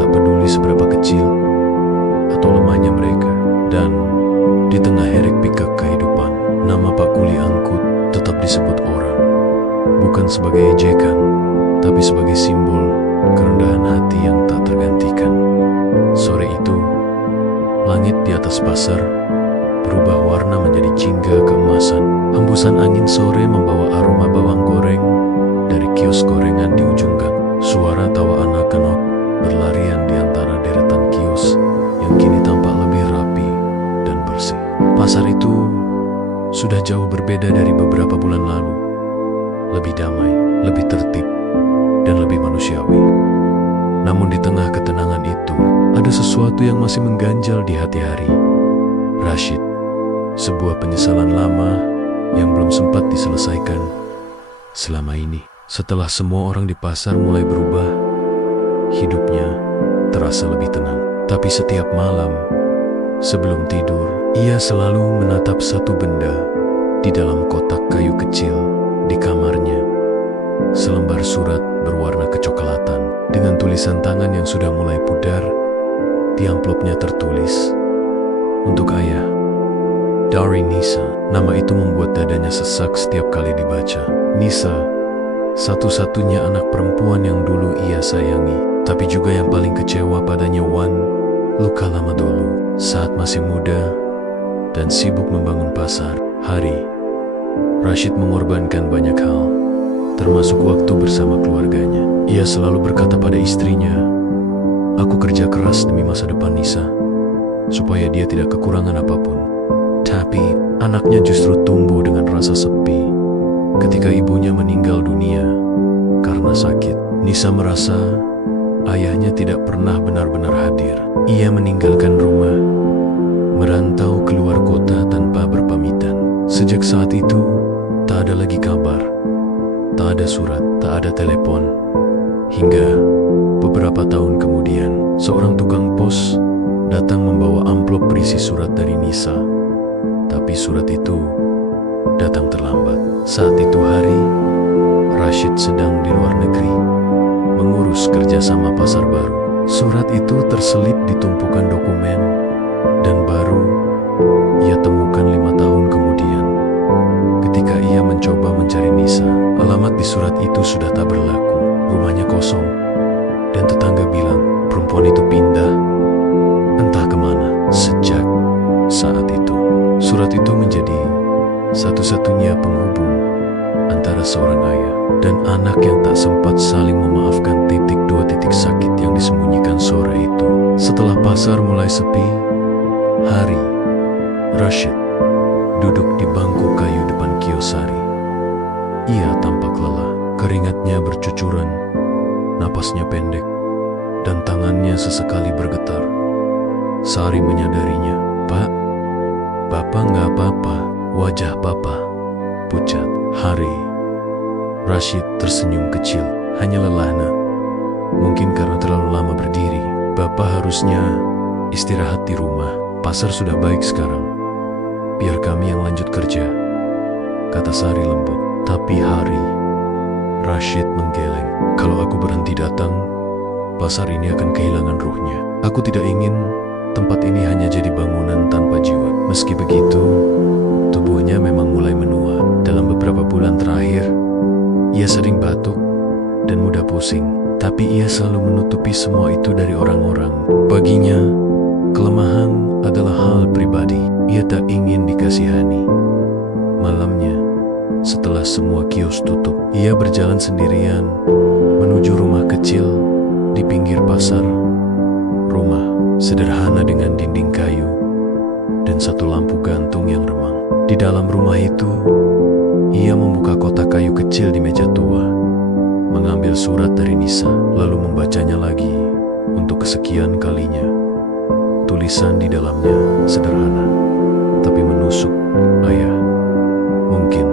tak peduli seberapa kecil atau lemahnya mereka. Dan di tengah hiruk-pikuk kehidupan, nama Pak Kuli Angkut tetap disebut orang, bukan sebagai ejekan, tapi sebagai simbol kerendahan hati yang tak tergantikan. Sore itu, langit di atas pasar berubah warna menjadi jingga keemasan. Hembusan angin sore membawa aroma bawang goreng dari kios gorengan di ujung gang. Suara tawa anak-anak berlarian di antara deretan kios yang kini tampak lebih rapi dan bersih. Pasar itu sudah jauh berbeda dari beberapa bulan lalu. Lebih damai, lebih tertib, dan lebih manusiawi. Namun di tengah ketenangan itu, ada sesuatu yang masih mengganjal di hati Hari. Rashid, sebuah penyesalan lama yang belum sempat diselesaikan selama ini. Setelah semua orang di pasar mulai berubah, hidupnya terasa lebih tenang. Tapi setiap malam, sebelum tidur, ia selalu menatap satu benda di dalam kotak kayu kecil di kamarnya. Selembar surat berwarna kecoklatan dengan tulisan tangan yang sudah mulai pudar. Di amplopnya tertulis, untuk ayah, dari Nisa. Nama itu membuat dadanya sesak setiap kali dibaca. Nisa, satu-satunya anak perempuan yang dulu ia sayangi, tapi juga yang paling kecewa padanya Wan, luka lama dulu. Saat masih muda dan sibuk membangun pasar, Hari, Rashid mengorbankan banyak hal, termasuk waktu bersama keluarganya. Ia selalu berkata pada istrinya, aku kerja keras demi masa depan Nisa, supaya dia tidak kekurangan apapun. Tapi anaknya justru tumbuh dengan rasa sepi ketika ibunya meninggal dunia karena sakit. Nisa merasa ayahnya tidak pernah benar-benar hadir. Ia meninggalkan rumah, merantau keluar kota tanpa berpamitan. Sejak saat itu, tak ada lagi kabar, tak ada surat, tak ada telepon. Hingga beberapa tahun kemudian, seorang tukang pos datang membawa amplop berisi surat dari Nisa. Tapi surat itu datang terlambat. Saat itu Hari, Rashid sedang di luar negeri, mengurus kerjasama pasar baru. Surat itu terselip di tumpukan dokumen, dan baru ia temukan 5 tahun kemudian. Ketika ia mencoba mencari Nisa, alamat di surat itu sudah tak berlaku. Rumahnya kosong, dan tetangga bilang perempuan itu pindah, entah kemana. Sejak saat itu, surat itu menjadi satu-satunya penghubung antara seorang ayah dan anak yang tak sempat saling memaafkan. Dua titik sakit yang disembunyikan sore itu. Setelah pasar mulai sepi, Hari, Rashid, duduk di bangku kayu depan kios Sari. Ia tampak lelah, keringatnya bercucuran, napasnya pendek, dan tangannya sesekali bergetar. Sari menyadarinya. "Pak, Bapak nggak apa-apa." "Wajah Bapak pucat." "Hari." Rashid tersenyum kecil. "Hanya lelah, Nak. Mungkin karena terlalu lama berdiri. Bapak harusnya istirahat di rumah. Pasar sudah baik sekarang. Biar kami yang lanjut kerja," kata Sari lembut. "Tapi Hari," Rashid menggeleng, "kalau aku berhenti datang, pasar ini akan kehilangan ruhnya. Aku tidak ingin tempat ini hanya jadi bangunan tanpa jiwa." Meski begitu, tubuhnya memang mulai menua. Dalam beberapa bulan terakhir, ia sering batuk dan mudah pusing. Tapi ia selalu menutupi semua itu dari orang-orang. Baginya, kelemahan adalah hal pribadi. Ia tak ingin dikasihani. Malamnya, setelah semua kios tutup, ia berjalan sendirian menuju rumah kecil di pinggir pasar. Rumah sederhana dengan dinding kayu dan satu lampu gantung yang remang. Di dalam rumah itu, ia membuka kotak kayu kecil di meja tua, mengambil surat dari Nisa, lalu membacanya lagi untuk kesekian kalinya. Tulisan di dalamnya sederhana, tapi menusuk. "Ayah, mungkin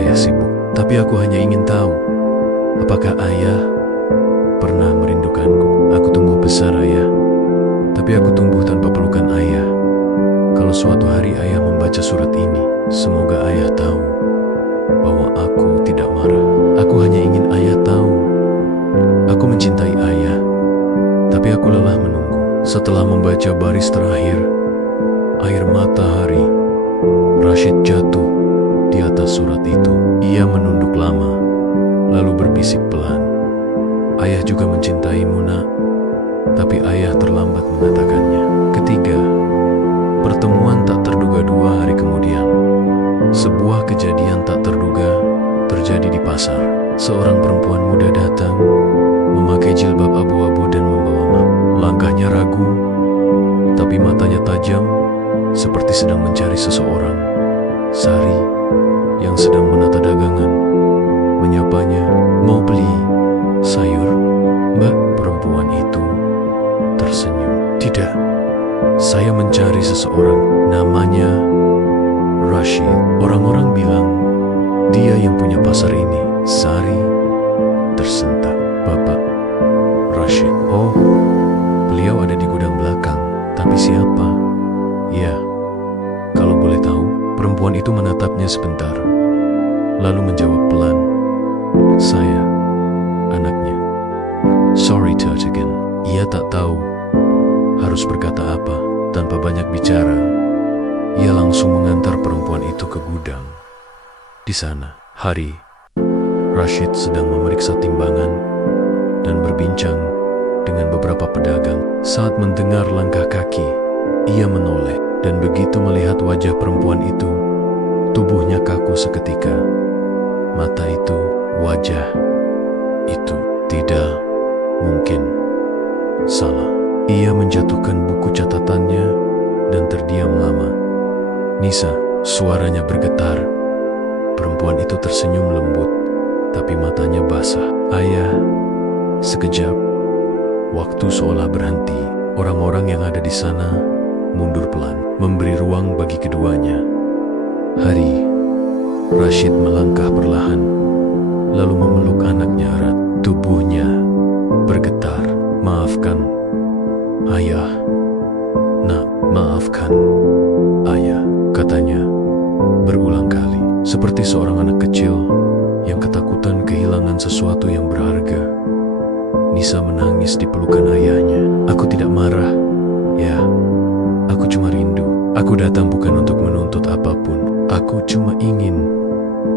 ayah sibuk, tapi aku hanya ingin tahu, apakah ayah pernah merindukanku? Aku tumbuh besar, ayah, tapi aku tumbuh tanpa pelukan ayah. Kalau suatu hari ayah membaca surat ini, semoga ayah tahu bahwa aku tidak marah. Aku hanya ingin ayah tahu, aku mencintai ayah, tapi aku lelah menunggu." Setelah membaca baris terakhir, air mata Hari, Rashid jatuh di atas surat itu. Ia menunduk lama, lalu berbisik pelan, "Ayah juga mencintaimu, Nak." Tapi ayah terlambat mengatakannya. Ketiga, pertemuan tak terduga 2 hari kemudian. Sebuah kejadian tak terduga terjadi di pasar. Seorang perempuan muda datang, memakai jilbab abu-abu dan membawa map. Langkahnya ragu, tapi matanya tajam, seperti sedang mencari seseorang. Sari, yang sedang menata dagangan, menyapanya. "Mau beli sayur, Mbak?" Perempuan itu tersenyum. "Tidak, saya mencari seseorang. Namanya Rashid. Orang-orang bilang dia yang punya pasar ini." Sari tersentak. "Bapak Rashid?" "Oh, beliau ada di gudang belakang." "Tapi siapa?" "Ya, kalau boleh tahu." Perempuan itu menatapnya sebentar, lalu menjawab pelan, "Saya anaknya." Sorry Tertigan. Ia tak tahu harus berkata apa. Tanpa banyak bicara, ia langsung mengantar perempuan itu ke gudang. Di sana, Hari, Rashid sedang memeriksa timbangan dan berbincang dengan beberapa pedagang. Saat mendengar langkah kaki, ia menoleh, dan begitu melihat wajah perempuan itu, tubuhnya kaku seketika. Mata itu, wajah itu, tidak mungkin salah. Ia menjatuhkan buku catatannya dan terdiam lama. "Nisa," suaranya bergetar. Perempuan itu tersenyum lembut, tapi matanya basah. "Ayah." Sekejap, waktu seolah berhenti. Orang-orang yang ada di sana mundur pelan, memberi ruang bagi keduanya. Hari, Rashid melangkah perlahan, lalu memeluk anaknya erat. Tubuhnya bergetar. "Maafkan, Ayah. Nak, maafkan, Ayah," katanya berulang kali, seperti seorang anak kecil yang ketakutan kehilangan sesuatu yang berharga. Nisa menangis di pelukan ayahnya. "Aku tidak marah, ya. Aku cuma rindu. Aku datang bukan untuk menuntut apapun. Aku cuma ingin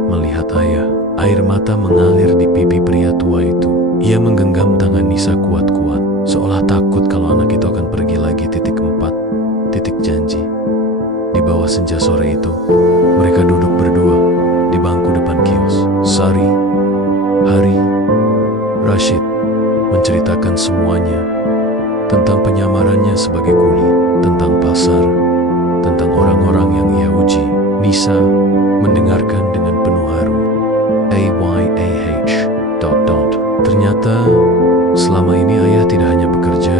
melihat ayah." Air mata mengalir di pipi pria tua itu. Ia menggenggam tangan Nisa kuat-kuat, seolah takut kalau anak itu akan pergi lagi. 4. Janji. Di bawah senja sore itu, mereka duduk berdua di bangku depan kios. Sari, Hari, Rashid menceritakan semuanya tentang penyamarannya sebagai kuli, tentang pasar, tentang orang-orang yang ia uji. Nisa mendengarkan dengan penuh haru. AYAH. Ternyata selama ini ayah tidak hanya bekerja,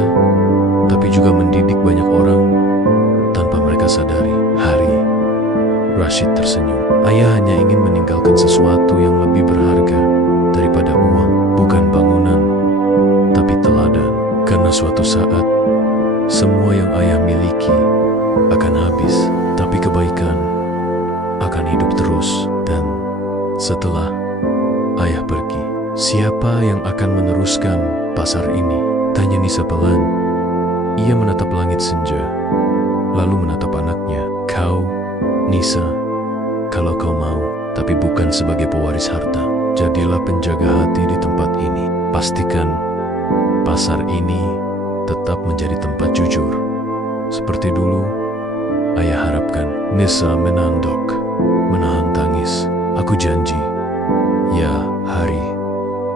tapi juga mendidik banyak orang tanpa mereka sadari. Hari, Rashid tersenyum. Ayah hanya ingin meninggalkan sesuatu yang lebih berharga daripada uang, bukan bangunan, tapi teladan. Karena suatu saat, semua yang ayah miliki akan habis, tapi kebaikan akan hidup terus. Dan setelah ayah pergi, siapa yang akan meneruskan pasar ini? Tanya Nisa pelan. Ia menatap langit senja, lalu menatap anaknya. Kau, Nisa, kalau kau mau, tapi bukan sebagai pewaris harta. Jadilah penjaga hati di tempat ini. Pastikan pasar ini tetap menjadi tempat jujur, seperti dulu ayah harapkan. Nisa menanduk, menahan tangis. Aku janji. Ya, Hari.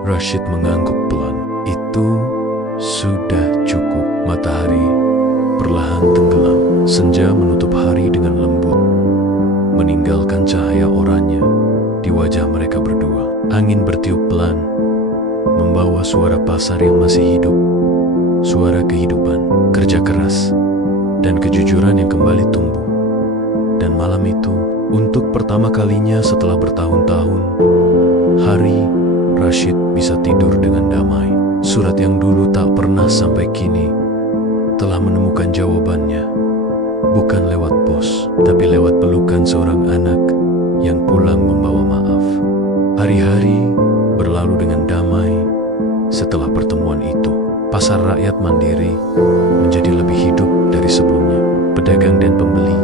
Rashid mengangguk pelan. Itu sudah cukup. Matahari perlahan tenggelam. Senja menutup hari dengan lembut, meninggalkan cahaya oranye di wajah mereka berdua. Angin bertiup pelan, membawa suara pasar yang masih hidup, suara kehidupan, kerja keras, dan kejujuran yang kembali tumbuh. Dan malam itu, untuk pertama kalinya setelah bertahun-tahun, Hari, Rashid bisa tidur dengan damai. Surat yang dulu tak pernah sampai kini telah menemukan jawabannya. Bukan lewat pos, tapi lewat pelukan seorang anak yang pulang membawa maaf. Hari-hari berlalu dengan damai. Setelah pertemuan itu, pasar rakyat mandiri menjadi lebih hidup dari sebelumnya. Pedagang dan pembeli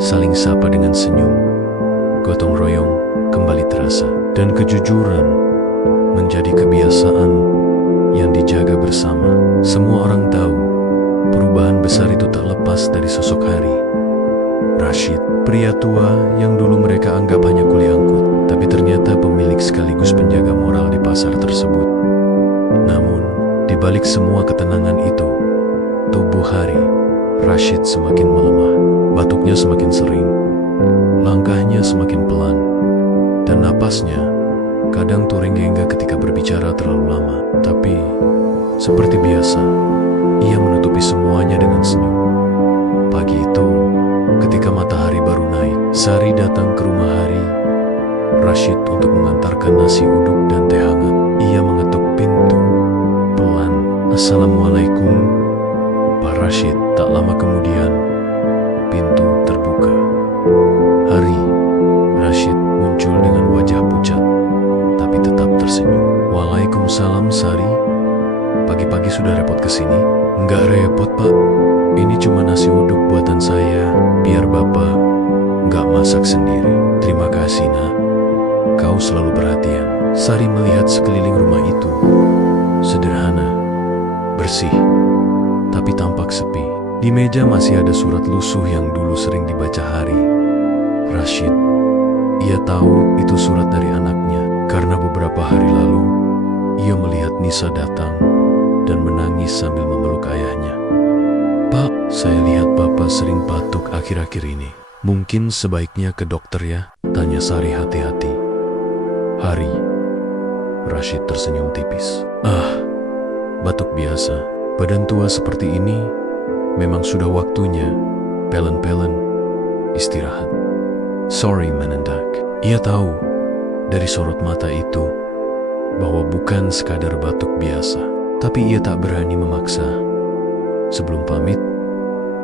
saling sapa dengan senyum. Gotong royong kembali terasa, dan kejujuran menjadi kebiasaan yang dijaga bersama. Semua orang tahu perubahan besar itu tak lepas dari sosok Hari. Rashid, pria tua yang dulu mereka anggap hanya kuli angkut, tapi ternyata pemilik sekaligus penjaga moral di pasar tersebut. Namun, di balik semua ketenangan itu, tubuh Hari, Rashid semakin melemah. Batuknya semakin sering, langkahnya semakin pelan, dan napasnya kadang turing-hingga ketika berbicara terlalu lama. Tapi, seperti biasa, ia menutupi semuanya dengan senyum. Pagi itu, ketika matahari baru naik, Sari datang ke rumah Hari, Rashid untuk mengantarkan nasi uduk dan teh hangat. Ia mengetuk pintu pelan. Assalamualaikum, Pak Rashid. Tak lama kemudian, pintu terbuka. Hari, Rashid muncul dengan wajah pucat, tapi tetap tersenyum. Waalaikumsalam, Sari. Pagi-pagi sudah repot ke sini? Enggak repot, Pak. Ini cuma nasi uduk buatan saya, biar Bapak enggak masak sendiri. Terima kasih, Nak. Kau selalu perhatian. Sari melihat sekeliling rumah itu. Sederhana, bersih, tapi tampak sepi. Di meja masih ada surat lusuh yang dulu sering dibaca Hari. Rashid, ia tahu itu surat dari anaknya, karena beberapa hari lalu ia melihat Nisa datang dan menangis sambil memeluk ayahnya. Pak, saya lihat Bapak sering batuk akhir-akhir ini. Mungkin sebaiknya ke dokter ya? Tanya Sari hati-hati. Hari, Rashid tersenyum tipis. Batuk biasa. Badan tua seperti ini memang sudah waktunya pelen-pelen istirahat. Sorry, Menendak. Ia tahu dari sorot mata itu bahwa bukan sekadar batuk biasa. Tapi ia tak berani memaksa. Sebelum pamit,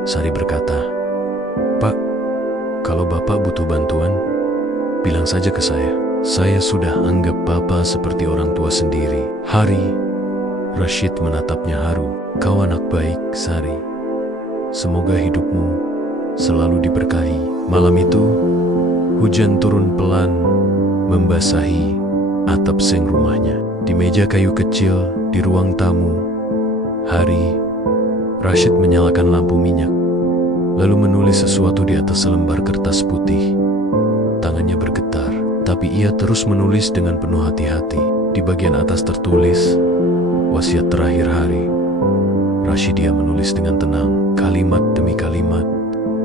Sari berkata, Pak, kalau Bapak butuh bantuan, bilang saja ke saya. Saya sudah anggap Bapak seperti orang tua sendiri. Hari, Rashid menatapnya haru. Kau anak baik, Sari. Semoga hidupmu selalu diberkahi. Malam itu, hujan turun pelan, membasahi atap seng rumahnya. Di meja kayu kecil di ruang tamu, Hari, Rashid menyalakan lampu minyak, lalu menulis sesuatu di atas selembar kertas putih. Tangannya bergetar, Tapi ia terus menulis dengan penuh hati-hati. Di bagian atas tertulis, wasiat terakhir hari. Rashidia menulis dengan tenang, kalimat demi kalimat,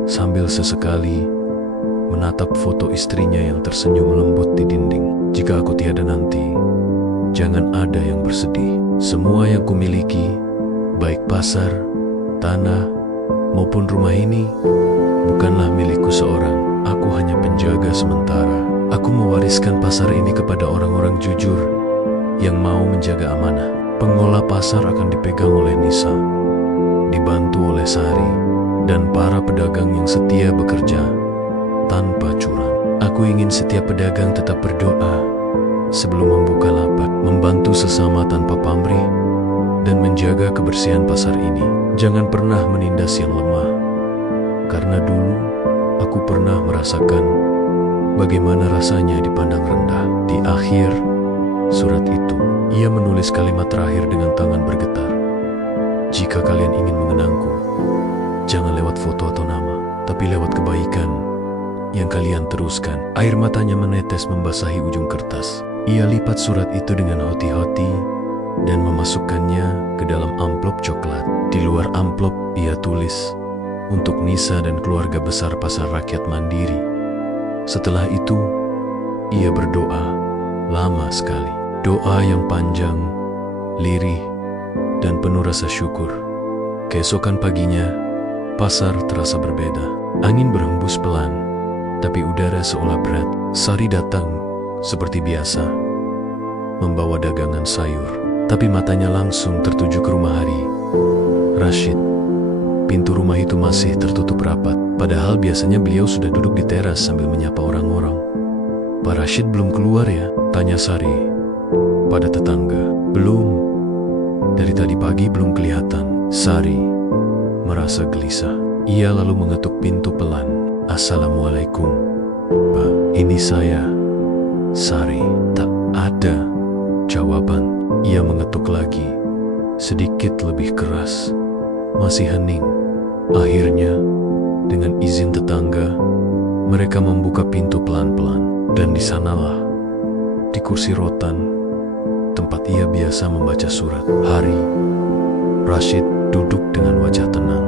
sambil sesekali menatap foto istrinya yang tersenyum lembut di dinding. Jika aku tiada nanti, jangan ada yang bersedih. Semua yang kumiliki, baik pasar, tanah, maupun rumah ini, bukanlah milikku seorang. Aku hanya penjaga sementara. Aku mewariskan pasar ini kepada orang-orang jujur yang mau menjaga amanah. Pengelola pasar akan dipegang oleh Nisa, dibantu oleh Sari, dan para pedagang yang setia bekerja tanpa curang. Aku ingin setiap pedagang tetap berdoa sebelum membuka lapak, membantu sesama tanpa pamrih, dan menjaga kebersihan pasar ini. Jangan pernah menindas yang lemah, karena dulu aku pernah merasakan bagaimana rasanya dipandang rendah. Di akhir surat itu, ia menulis kalimat terakhir dengan tangan bergetar. Jika kalian ingin mengenangku, jangan lewat foto atau nama, tapi lewat kebaikan yang kalian teruskan. Air matanya menetes membasahi ujung kertas. Ia lipat surat itu dengan hati-hati dan memasukkannya ke dalam amplop coklat. Di luar amplop ia tulis, untuk Nisa dan keluarga besar Pasar Rakyat Mandiri. Setelah itu, ia berdoa lama sekali. Doa yang panjang, lirih, dan penuh rasa syukur. Keesokan paginya, pasar terasa berbeda. Angin berhembus pelan, tapi udara seolah berat. Sari datang seperti biasa, membawa dagangan sayur. Tapi matanya langsung tertuju ke rumah Hari. Rashid. Pintu rumah itu masih tertutup rapat, padahal biasanya beliau sudah duduk di teras sambil menyapa orang-orang. Pak Rashid belum keluar ya? Tanya Sari pada tetangga. Belum. Dari tadi pagi belum kelihatan. Sari merasa gelisah. Ia lalu mengetuk pintu pelan. Assalamualaikum, Pak. Ini saya. Sari. Tak ada jawaban. Ia mengetuk lagi, sedikit lebih keras. Masih hening. Akhirnya, dengan izin tetangga, mereka membuka pintu pelan-pelan. Dan di sanalah, di kursi rotan, tempat ia biasa membaca surat. Hari. Rashid duduk dengan wajah tenang.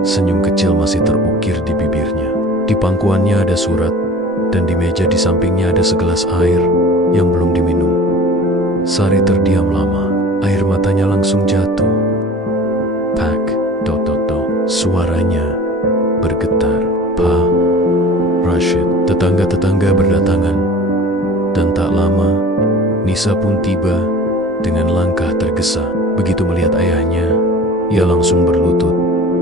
Senyum kecil masih terukir di bibirnya. Di pangkuannya ada surat, dan di meja di sampingnya ada segelas air yang belum diminum. Sari terdiam lama. Air matanya langsung jatuh. Pak, suaranya bergetar. Pak Rashid. Tetangga-tetangga berdatangan. Dan tak lama, Nisa pun tiba dengan langkah tergesa. Begitu melihat ayahnya, ia langsung berlutut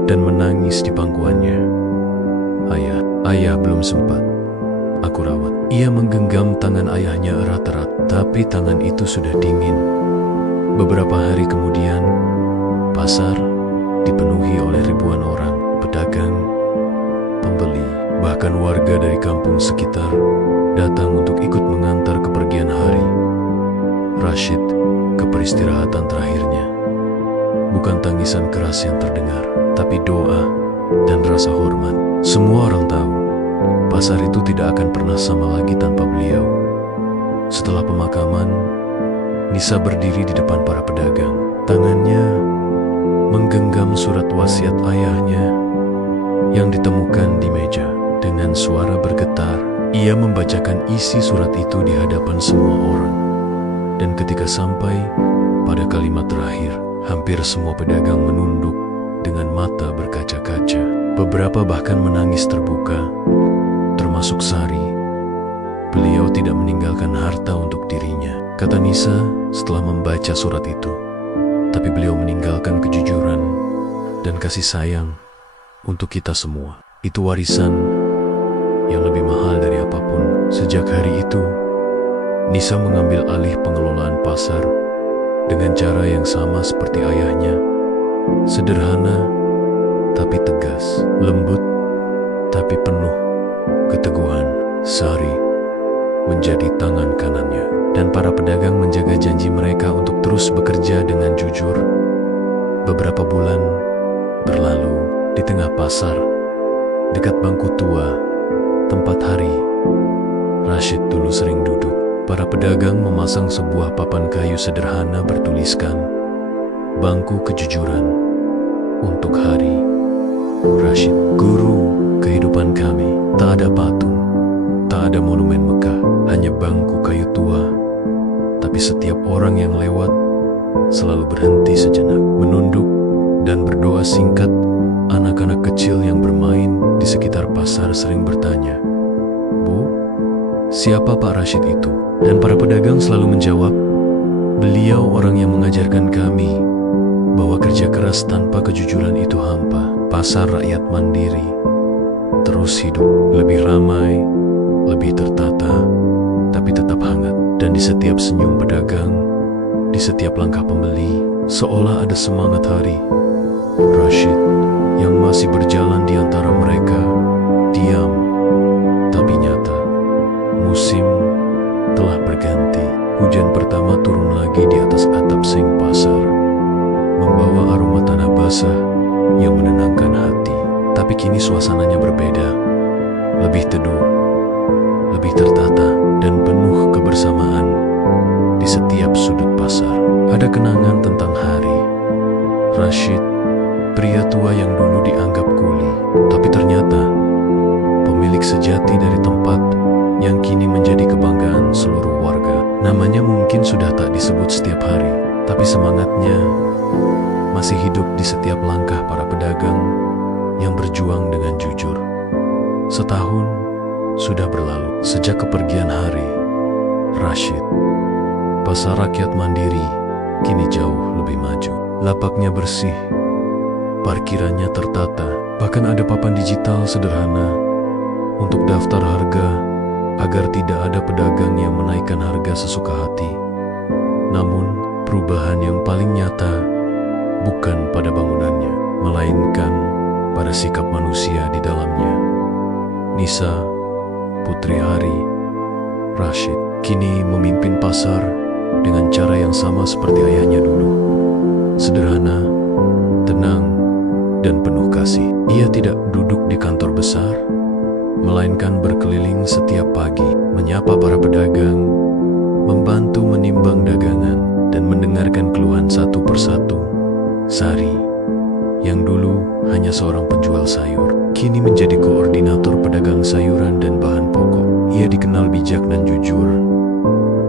dan menangis di pangkuannya. Ayah belum sempat. Aku rawat. Ia menggenggam tangan ayahnya erat-erat, tapi tangan itu sudah dingin. Beberapa hari kemudian, pasar dipenuhi oleh ribuan orang, pedagang, pembeli, bahkan warga dari kampung sekitar datang untuk ikut mengantar kepergian Hari. Rashid ke peristirahatan terakhirnya. Bukan tangisan keras yang terdengar, tapi doa dan rasa hormat. Semua orang tahu, pasar itu tidak akan pernah sama lagi tanpa beliau. Setelah pemakaman, Nisa berdiri di depan para pedagang. Tangannya menggenggam surat wasiat ayahnya yang ditemukan di meja. Dengan suara bergetar, ia membacakan isi surat itu di hadapan semua orang. Dan ketika sampai pada kalimat terakhir, hampir semua pedagang menunduk dengan mata berkaca-kaca. Beberapa bahkan menangis terbuka, termasuk Sari. Beliau tidak meninggalkan harta untuk dirinya, kata Nisa setelah membaca surat itu. Tapi beliau meninggalkan kejujuran dan kasih sayang untuk kita semua. Itu warisan yang lebih mahal dari apapun. Sejak hari itu, Nisa mengambil alih pengelolaan pasar dengan cara yang sama seperti ayahnya. Sederhana tapi tegas, lembut tapi penuh keteguhan. Sari menjadi tangan kanannya, dan para pedagang menjaga janji mereka untuk terus bekerja dengan jujur. Beberapa bulan berlalu di tengah pasar, dekat bangku tua, tempat Hari. Rashid dulu sering duduk. Para pedagang memasang sebuah papan kayu sederhana bertuliskan, "Bangku Kejujuran untuk hari." Rashid, guru kehidupan kami. Tak ada patung, tak ada monumen megah, hanya bangku kayu tua. Tapi setiap orang yang lewat selalu berhenti sejenak, menunduk dan berdoa singkat. Anak-anak kecil yang bermain di sekitar pasar sering bertanya, "Bu, siapa Pak Rashid itu?" Dan para pedagang selalu menjawab, "Beliau orang yang mengajarkan kami bahwa kerja keras tanpa kejujuran itu hampa." Pasar rakyat mandiri terus hidup, lebih ramai, lebih tertata, tapi tetap hangat. Dan di setiap senyum pedagang, di setiap langkah pembeli, seolah ada semangat hari. Rashid yang masih berjalan di antara mereka, diam tapi nyata. Musim telah berganti. Hujan pertama turun lagi di atas atap seng pasar, membawa aroma tanah basah yang menenangkan hati. Tapi kini suasananya berbeda, lebih teduh, lebih tertata, dan penuh kebersamaan. Di setiap sudut pasar ada kenangan tentang hari Rashid, pria tua yang dulu dianggap kuli, tapi ternyata pemilik sejati dari tempat yang kini menjadi kebanggaan seluruh warga. Namanya mungkin sudah tak disebut setiap hari, tapi semangatnya masih hidup di setiap langkah para pedagang yang berjuang dengan jujur. Setahun sudah berlalu sejak kepergian hari Rashid. Pasar rakyat mandiri kini jauh lebih maju. Lapaknya bersih, parkirannya tertata, bahkan ada papan digital sederhana untuk daftar harga agar tidak ada pedagang yang menaikkan harga sesuka hati. Namun, perubahan yang paling nyata bukan pada bangunannya, melainkan pada sikap manusia di dalamnya. Nisa, putri Hari Rashid, kini memimpin pasar dengan cara yang sama seperti ayahnya dulu. Sederhana, tenang, dan penuh kasih. Ia tidak duduk di kantor besar, melainkan berkeliling setiap pagi, menyapa para pedagang, membantu menimbang dagangan, dan mendengarkan keluhan satu persatu. Sari, yang dulu hanya seorang penjual sayur, kini menjadi koordinator pedagang sayuran dan bahan pokok. Ia dikenal bijak dan jujur.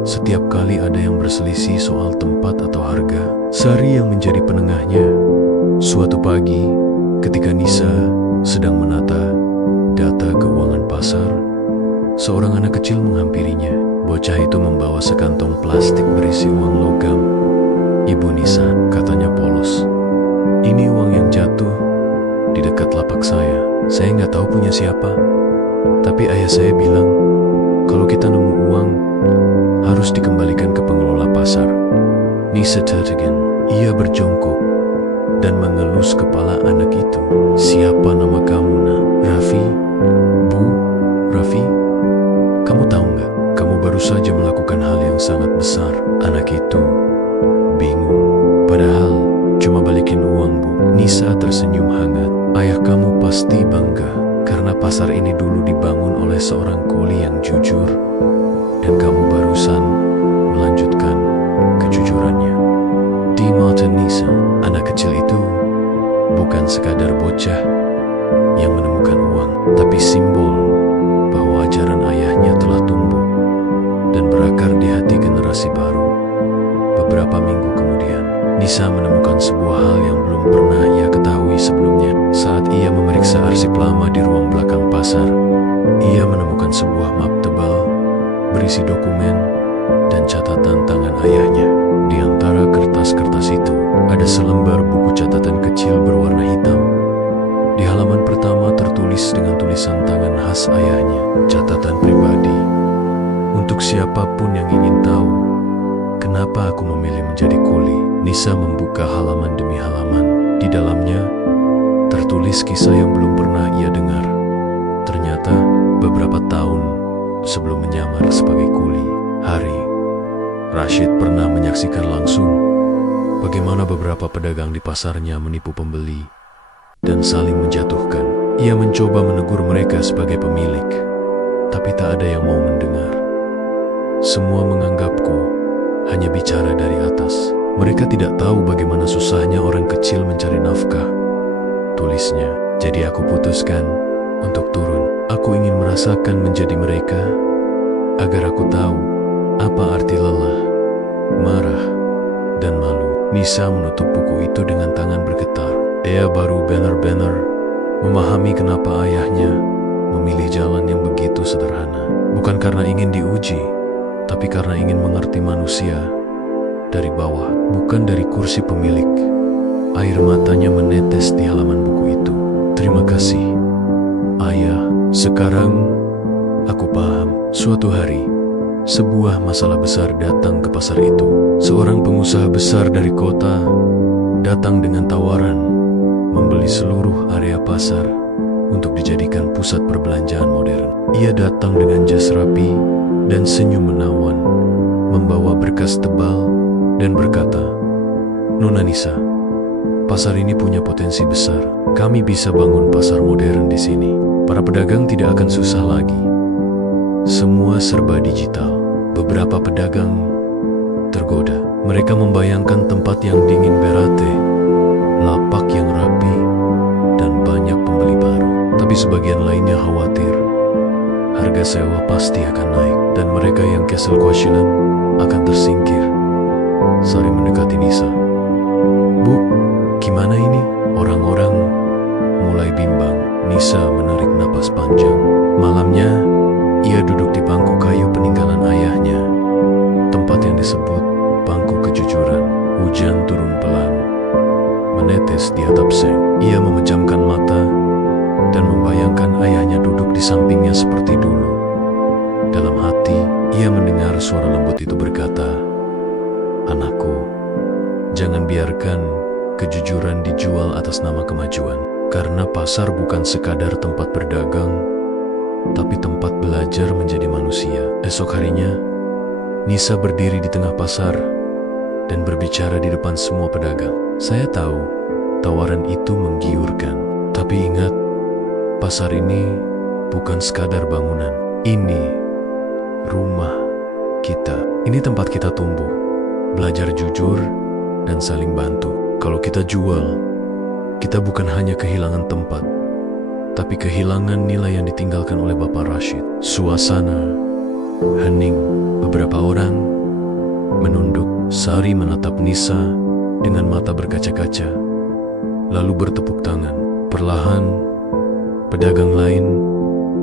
Setiap kali ada yang berselisih soal tempat atau harga, Sari yang menjadi penengahnya. Suatu pagi, ketika Nisa sedang menata data keuangan pasar, seorang anak kecil menghampirinya. Bocah itu membawa sekantong plastik berisi uang logam. "Ibu Nisa," katanya polos, "ini uang yang jatuh di dekat lapak saya. Saya nggak tahu punya siapa, tapi ayah saya bilang kalau kita nemu uang harus dikembalikan ke pengelola pasar." Nisa tertegun. Ia berjongkok dan mengelus kepala anak itu. "Siapa nama kamu, nak?" "Raffi." "Bu, Raffi, kamu tahu nggak? Kamu baru saja melakukan hal yang sangat besar." Anak itu bingung. "Padahal cuma balikin uang, Bu." Nisa tersenyum hangat. "Ayah kamu pasti bangga karena pasar ini dulu dibangun oleh seorang kuli yang jujur, dan kamu barusan melanjutkan kejujurannya." Di mata Nisa, anak kecil itu bukan sekadar bocah yang menemukan uang, tapi simbol bahwa ajaran ayahnya telah tumbuh dan berakar di hati generasi baru. Beberapa minggu kemudian, Nisa menemukan sebuah hal yang belum pernah ia ketahui sebelumnya. Saat ia memeriksa arsip lama di ruang belakang pasar, ia menemukan sebuah map tebal berisi dokumen dan catatan tangan ayahnya. Di antara kertas-kertas itu, ada selembar buku catatan kecil berwarna hitam. Di halaman pertama tertulis dengan tulisan tangan khas ayahnya, catatan pribadi. "Untuk siapapun yang ingin tahu kenapa aku memilih menjadi kuli." Nisa membuka halaman demi halaman. Di dalamnya tertulis kisah yang belum pernah ia dengar. Ternyata beberapa tahun sebelum menyamar sebagai kuli, Hari Rashid pernah menyaksikan langsung bagaimana beberapa pedagang di pasarnya menipu pembeli dan saling menjatuhkan. Ia mencoba menegur mereka sebagai pemilik, tapi Tapi tak ada yang mau mendengar. Semua menganggapku hanya bicara dari atas. Mereka tidak tahu bagaimana susahnya orang kecil mencari nafkah, tulisnya. Jadi aku putuskan untuk turun. Aku ingin merasakan menjadi mereka, agar aku tahu apa arti lelah, marah, dan malu. Nisa menutup buku itu dengan tangan bergetar. Dia baru benar-benar memahami kenapa ayahnya memilih jalan yang begitu sederhana. Bukan karena ingin diuji, tapi karena ingin mengerti manusia dari bawah, bukan dari kursi pemilik. Air matanya menetes di halaman buku itu. Terima kasih, Ayah. Sekarang aku paham. Suatu hari, sebuah masalah besar datang ke pasar itu. Seorang pengusaha besar dari kota datang dengan tawaran membeli seluruh area pasar untuk dijadikan pusat perbelanjaan modern. Ia datang dengan jas rapi dan senyum menawan, membawa berkas tebal dan berkata, "Nona Nisa, pasar ini punya potensi besar. Kami bisa bangun pasar modern di sini. Para pedagang tidak akan susah lagi. Semua serba digital." Beberapa pedagang tergoda. Mereka membayangkan tempat yang dingin berate, lapak yang rapi, dan banyak pembeli baru. Tapi sebagian lainnya khawatir harga sewa pasti akan naik dan mereka yang kesel-kosilan akan tersingkir. Sari mendekati Nisa. "Bu, gimana ini?" Orang-orang mulai bimbang. Nisa menarik napas panjang. Malamnya, ia duduk di bangku kayu peninggalan ayahnya, tempat yang disebut bangku kejujuran. Hujan turun pelan, menetes di atap seng. Ia memejamkan mata dan membayangkan ayahnya duduk di sampingnya seperti dulu. Dalam hati, ia mendengar suara lembut itu berkata, "Anakku, jangan biarkan kejujuran dijual atas nama kemajuan. Karena pasar bukan sekadar tempat berdagang, tapi tempat belajar menjadi manusia." Esok harinya, Nisa berdiri di tengah pasar dan berbicara di depan semua pedagang. "Saya tahu tawaran itu menggiurkan, tapi ingat, pasar ini bukan sekadar bangunan. Ini rumah kita. Ini tempat kita tumbuh, belajar jujur, dan saling bantu. Kalau kita jual, kita bukan hanya kehilangan tempat, tapi kehilangan nilai yang ditinggalkan oleh Bapak Rashid." Suasana hening. Beberapa orang menunduk. Sari menatap Nisa dengan mata berkaca-kaca, lalu bertepuk tangan. Perlahan, pedagang lain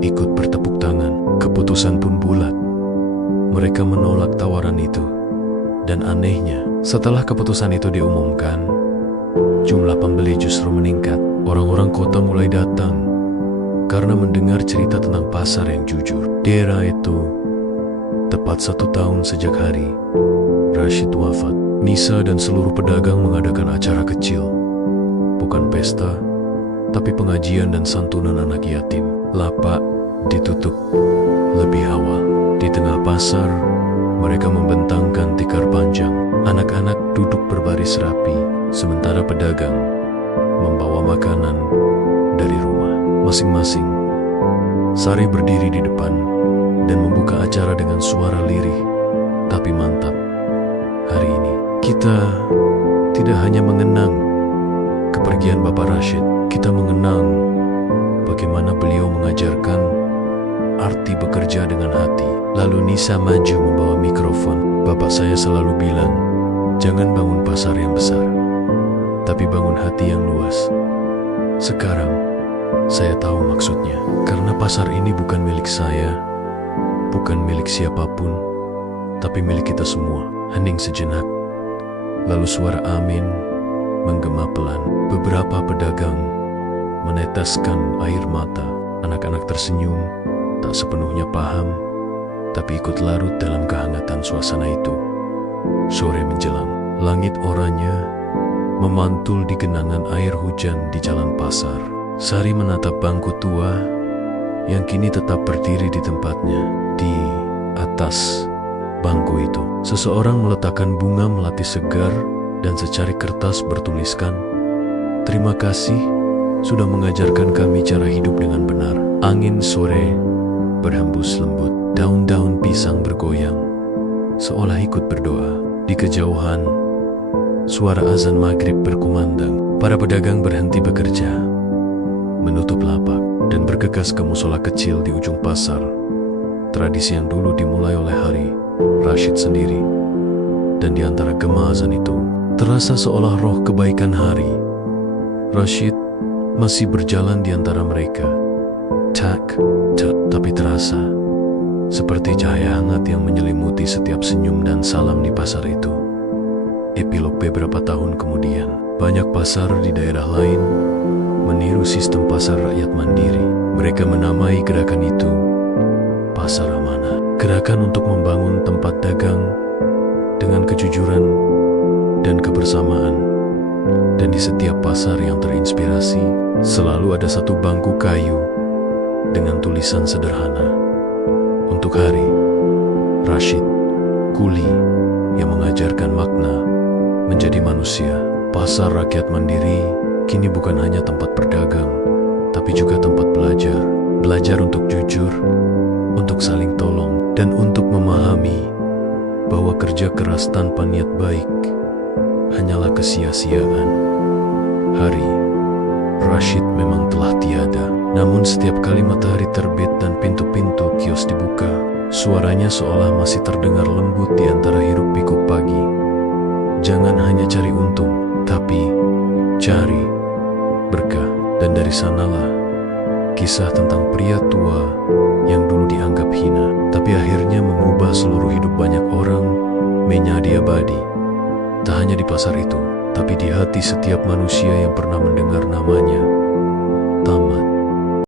ikut bertepuk tangan. Keputusan pun bulat. Mereka menolak tawaran itu. Dan anehnya, setelah keputusan itu diumumkan, jumlah pembeli justru meningkat. Orang-orang kota mulai datang karena mendengar cerita tentang pasar yang jujur. Di era itu, tepat 1 tahun sejak hari Rashid wafat, Nisa dan seluruh pedagang mengadakan acara kecil. Bukan pesta, tapi pengajian dan santunan anak yatim. Lapak ditutup lebih awal. Di tengah pasar, mereka membentangkan tikar panjang. Anak-anak duduk berbaris rapi, sementara pedagang membawa makanan dari rumah masing-masing. Sari berdiri di depan dan membuka acara dengan suara lirih, tapi mantap. Hari ini, kita tidak hanya mengenang kepergian Bapak Rashid, kita mengenang bagaimana beliau mengajarkan arti bekerja dengan hati. Lalu Nisa maju membawa mikrofon. "Bapak saya selalu bilang, jangan bangun pasar yang besar, tapi bangun hati yang luas. Sekarang, saya tahu maksudnya. Karena pasar ini bukan milik saya, bukan milik siapapun, tapi milik kita semua." Hening sejenak, lalu suara amin menggema pelan. Beberapa pedagang meneteskan air mata. Anak-anak tersenyum, tak sepenuhnya paham, tapi ikut larut dalam kehangatan suasana itu. Sore menjelang, langit oranye memantul di genangan air hujan di jalan pasar. Sari menatap bangku tua yang kini tetap berdiri di tempatnya. Di atas bangku itu, seseorang meletakkan bunga melati segar dan secari kertas bertuliskan, "Terima kasih sudah mengajarkan kami cara hidup dengan benar." Angin sore berhembus lembut. Daun-daun pisang bergoyang, seolah ikut berdoa. Di kejauhan, suara azan maghrib berkumandang. Para pedagang berhenti bekerja, menutup lapak, dan bergegas ke musola kecil di ujung pasar. Tradisi yang dulu dimulai oleh Hari Rashid sendiri. Dan di antara gema azan itu, terasa seolah roh kebaikan Hari Rashid masih berjalan di antara mereka. Tak, tapi terasa seperti cahaya hangat yang menyelimuti setiap senyum dan salam di pasar itu. Epilog beberapa tahun kemudian, banyak pasar di daerah lain meniru sistem pasar rakyat mandiri. Mereka menamai gerakan itu Pasar Amanah, gerakan untuk membangun tempat dagang dengan kejujuran dan kebersamaan. Dan di setiap pasar yang terinspirasi, selalu ada satu bangku kayu dengan tulisan sederhana, untuk Hari Rashid, kuli yang mengajarkan makna menjadi manusia. Pasar rakyat mandiri kini bukan hanya tempat berdagang, tapi juga tempat belajar. Belajar untuk jujur, untuk saling tolong, dan untuk memahami bahwa kerja keras tanpa niat baik hanyalah kesia-siaan. Hari Rashid memang telah tiada, namun setiap kali matahari terbit dan pintu-pintu kios dibuka, suaranya seolah masih terdengar lembut di antara hiruk-pikuk pagi. Jangan hanya cari untung, tapi cari berkah. Dan dari sanalah kisah tentang pria tua yang dulu dianggap hina, tapi akhirnya mengubah seluruh hidup banyak orang menjadi abadi. Tak hanya di pasar itu, tapi di hati setiap manusia yang pernah mendengar namanya.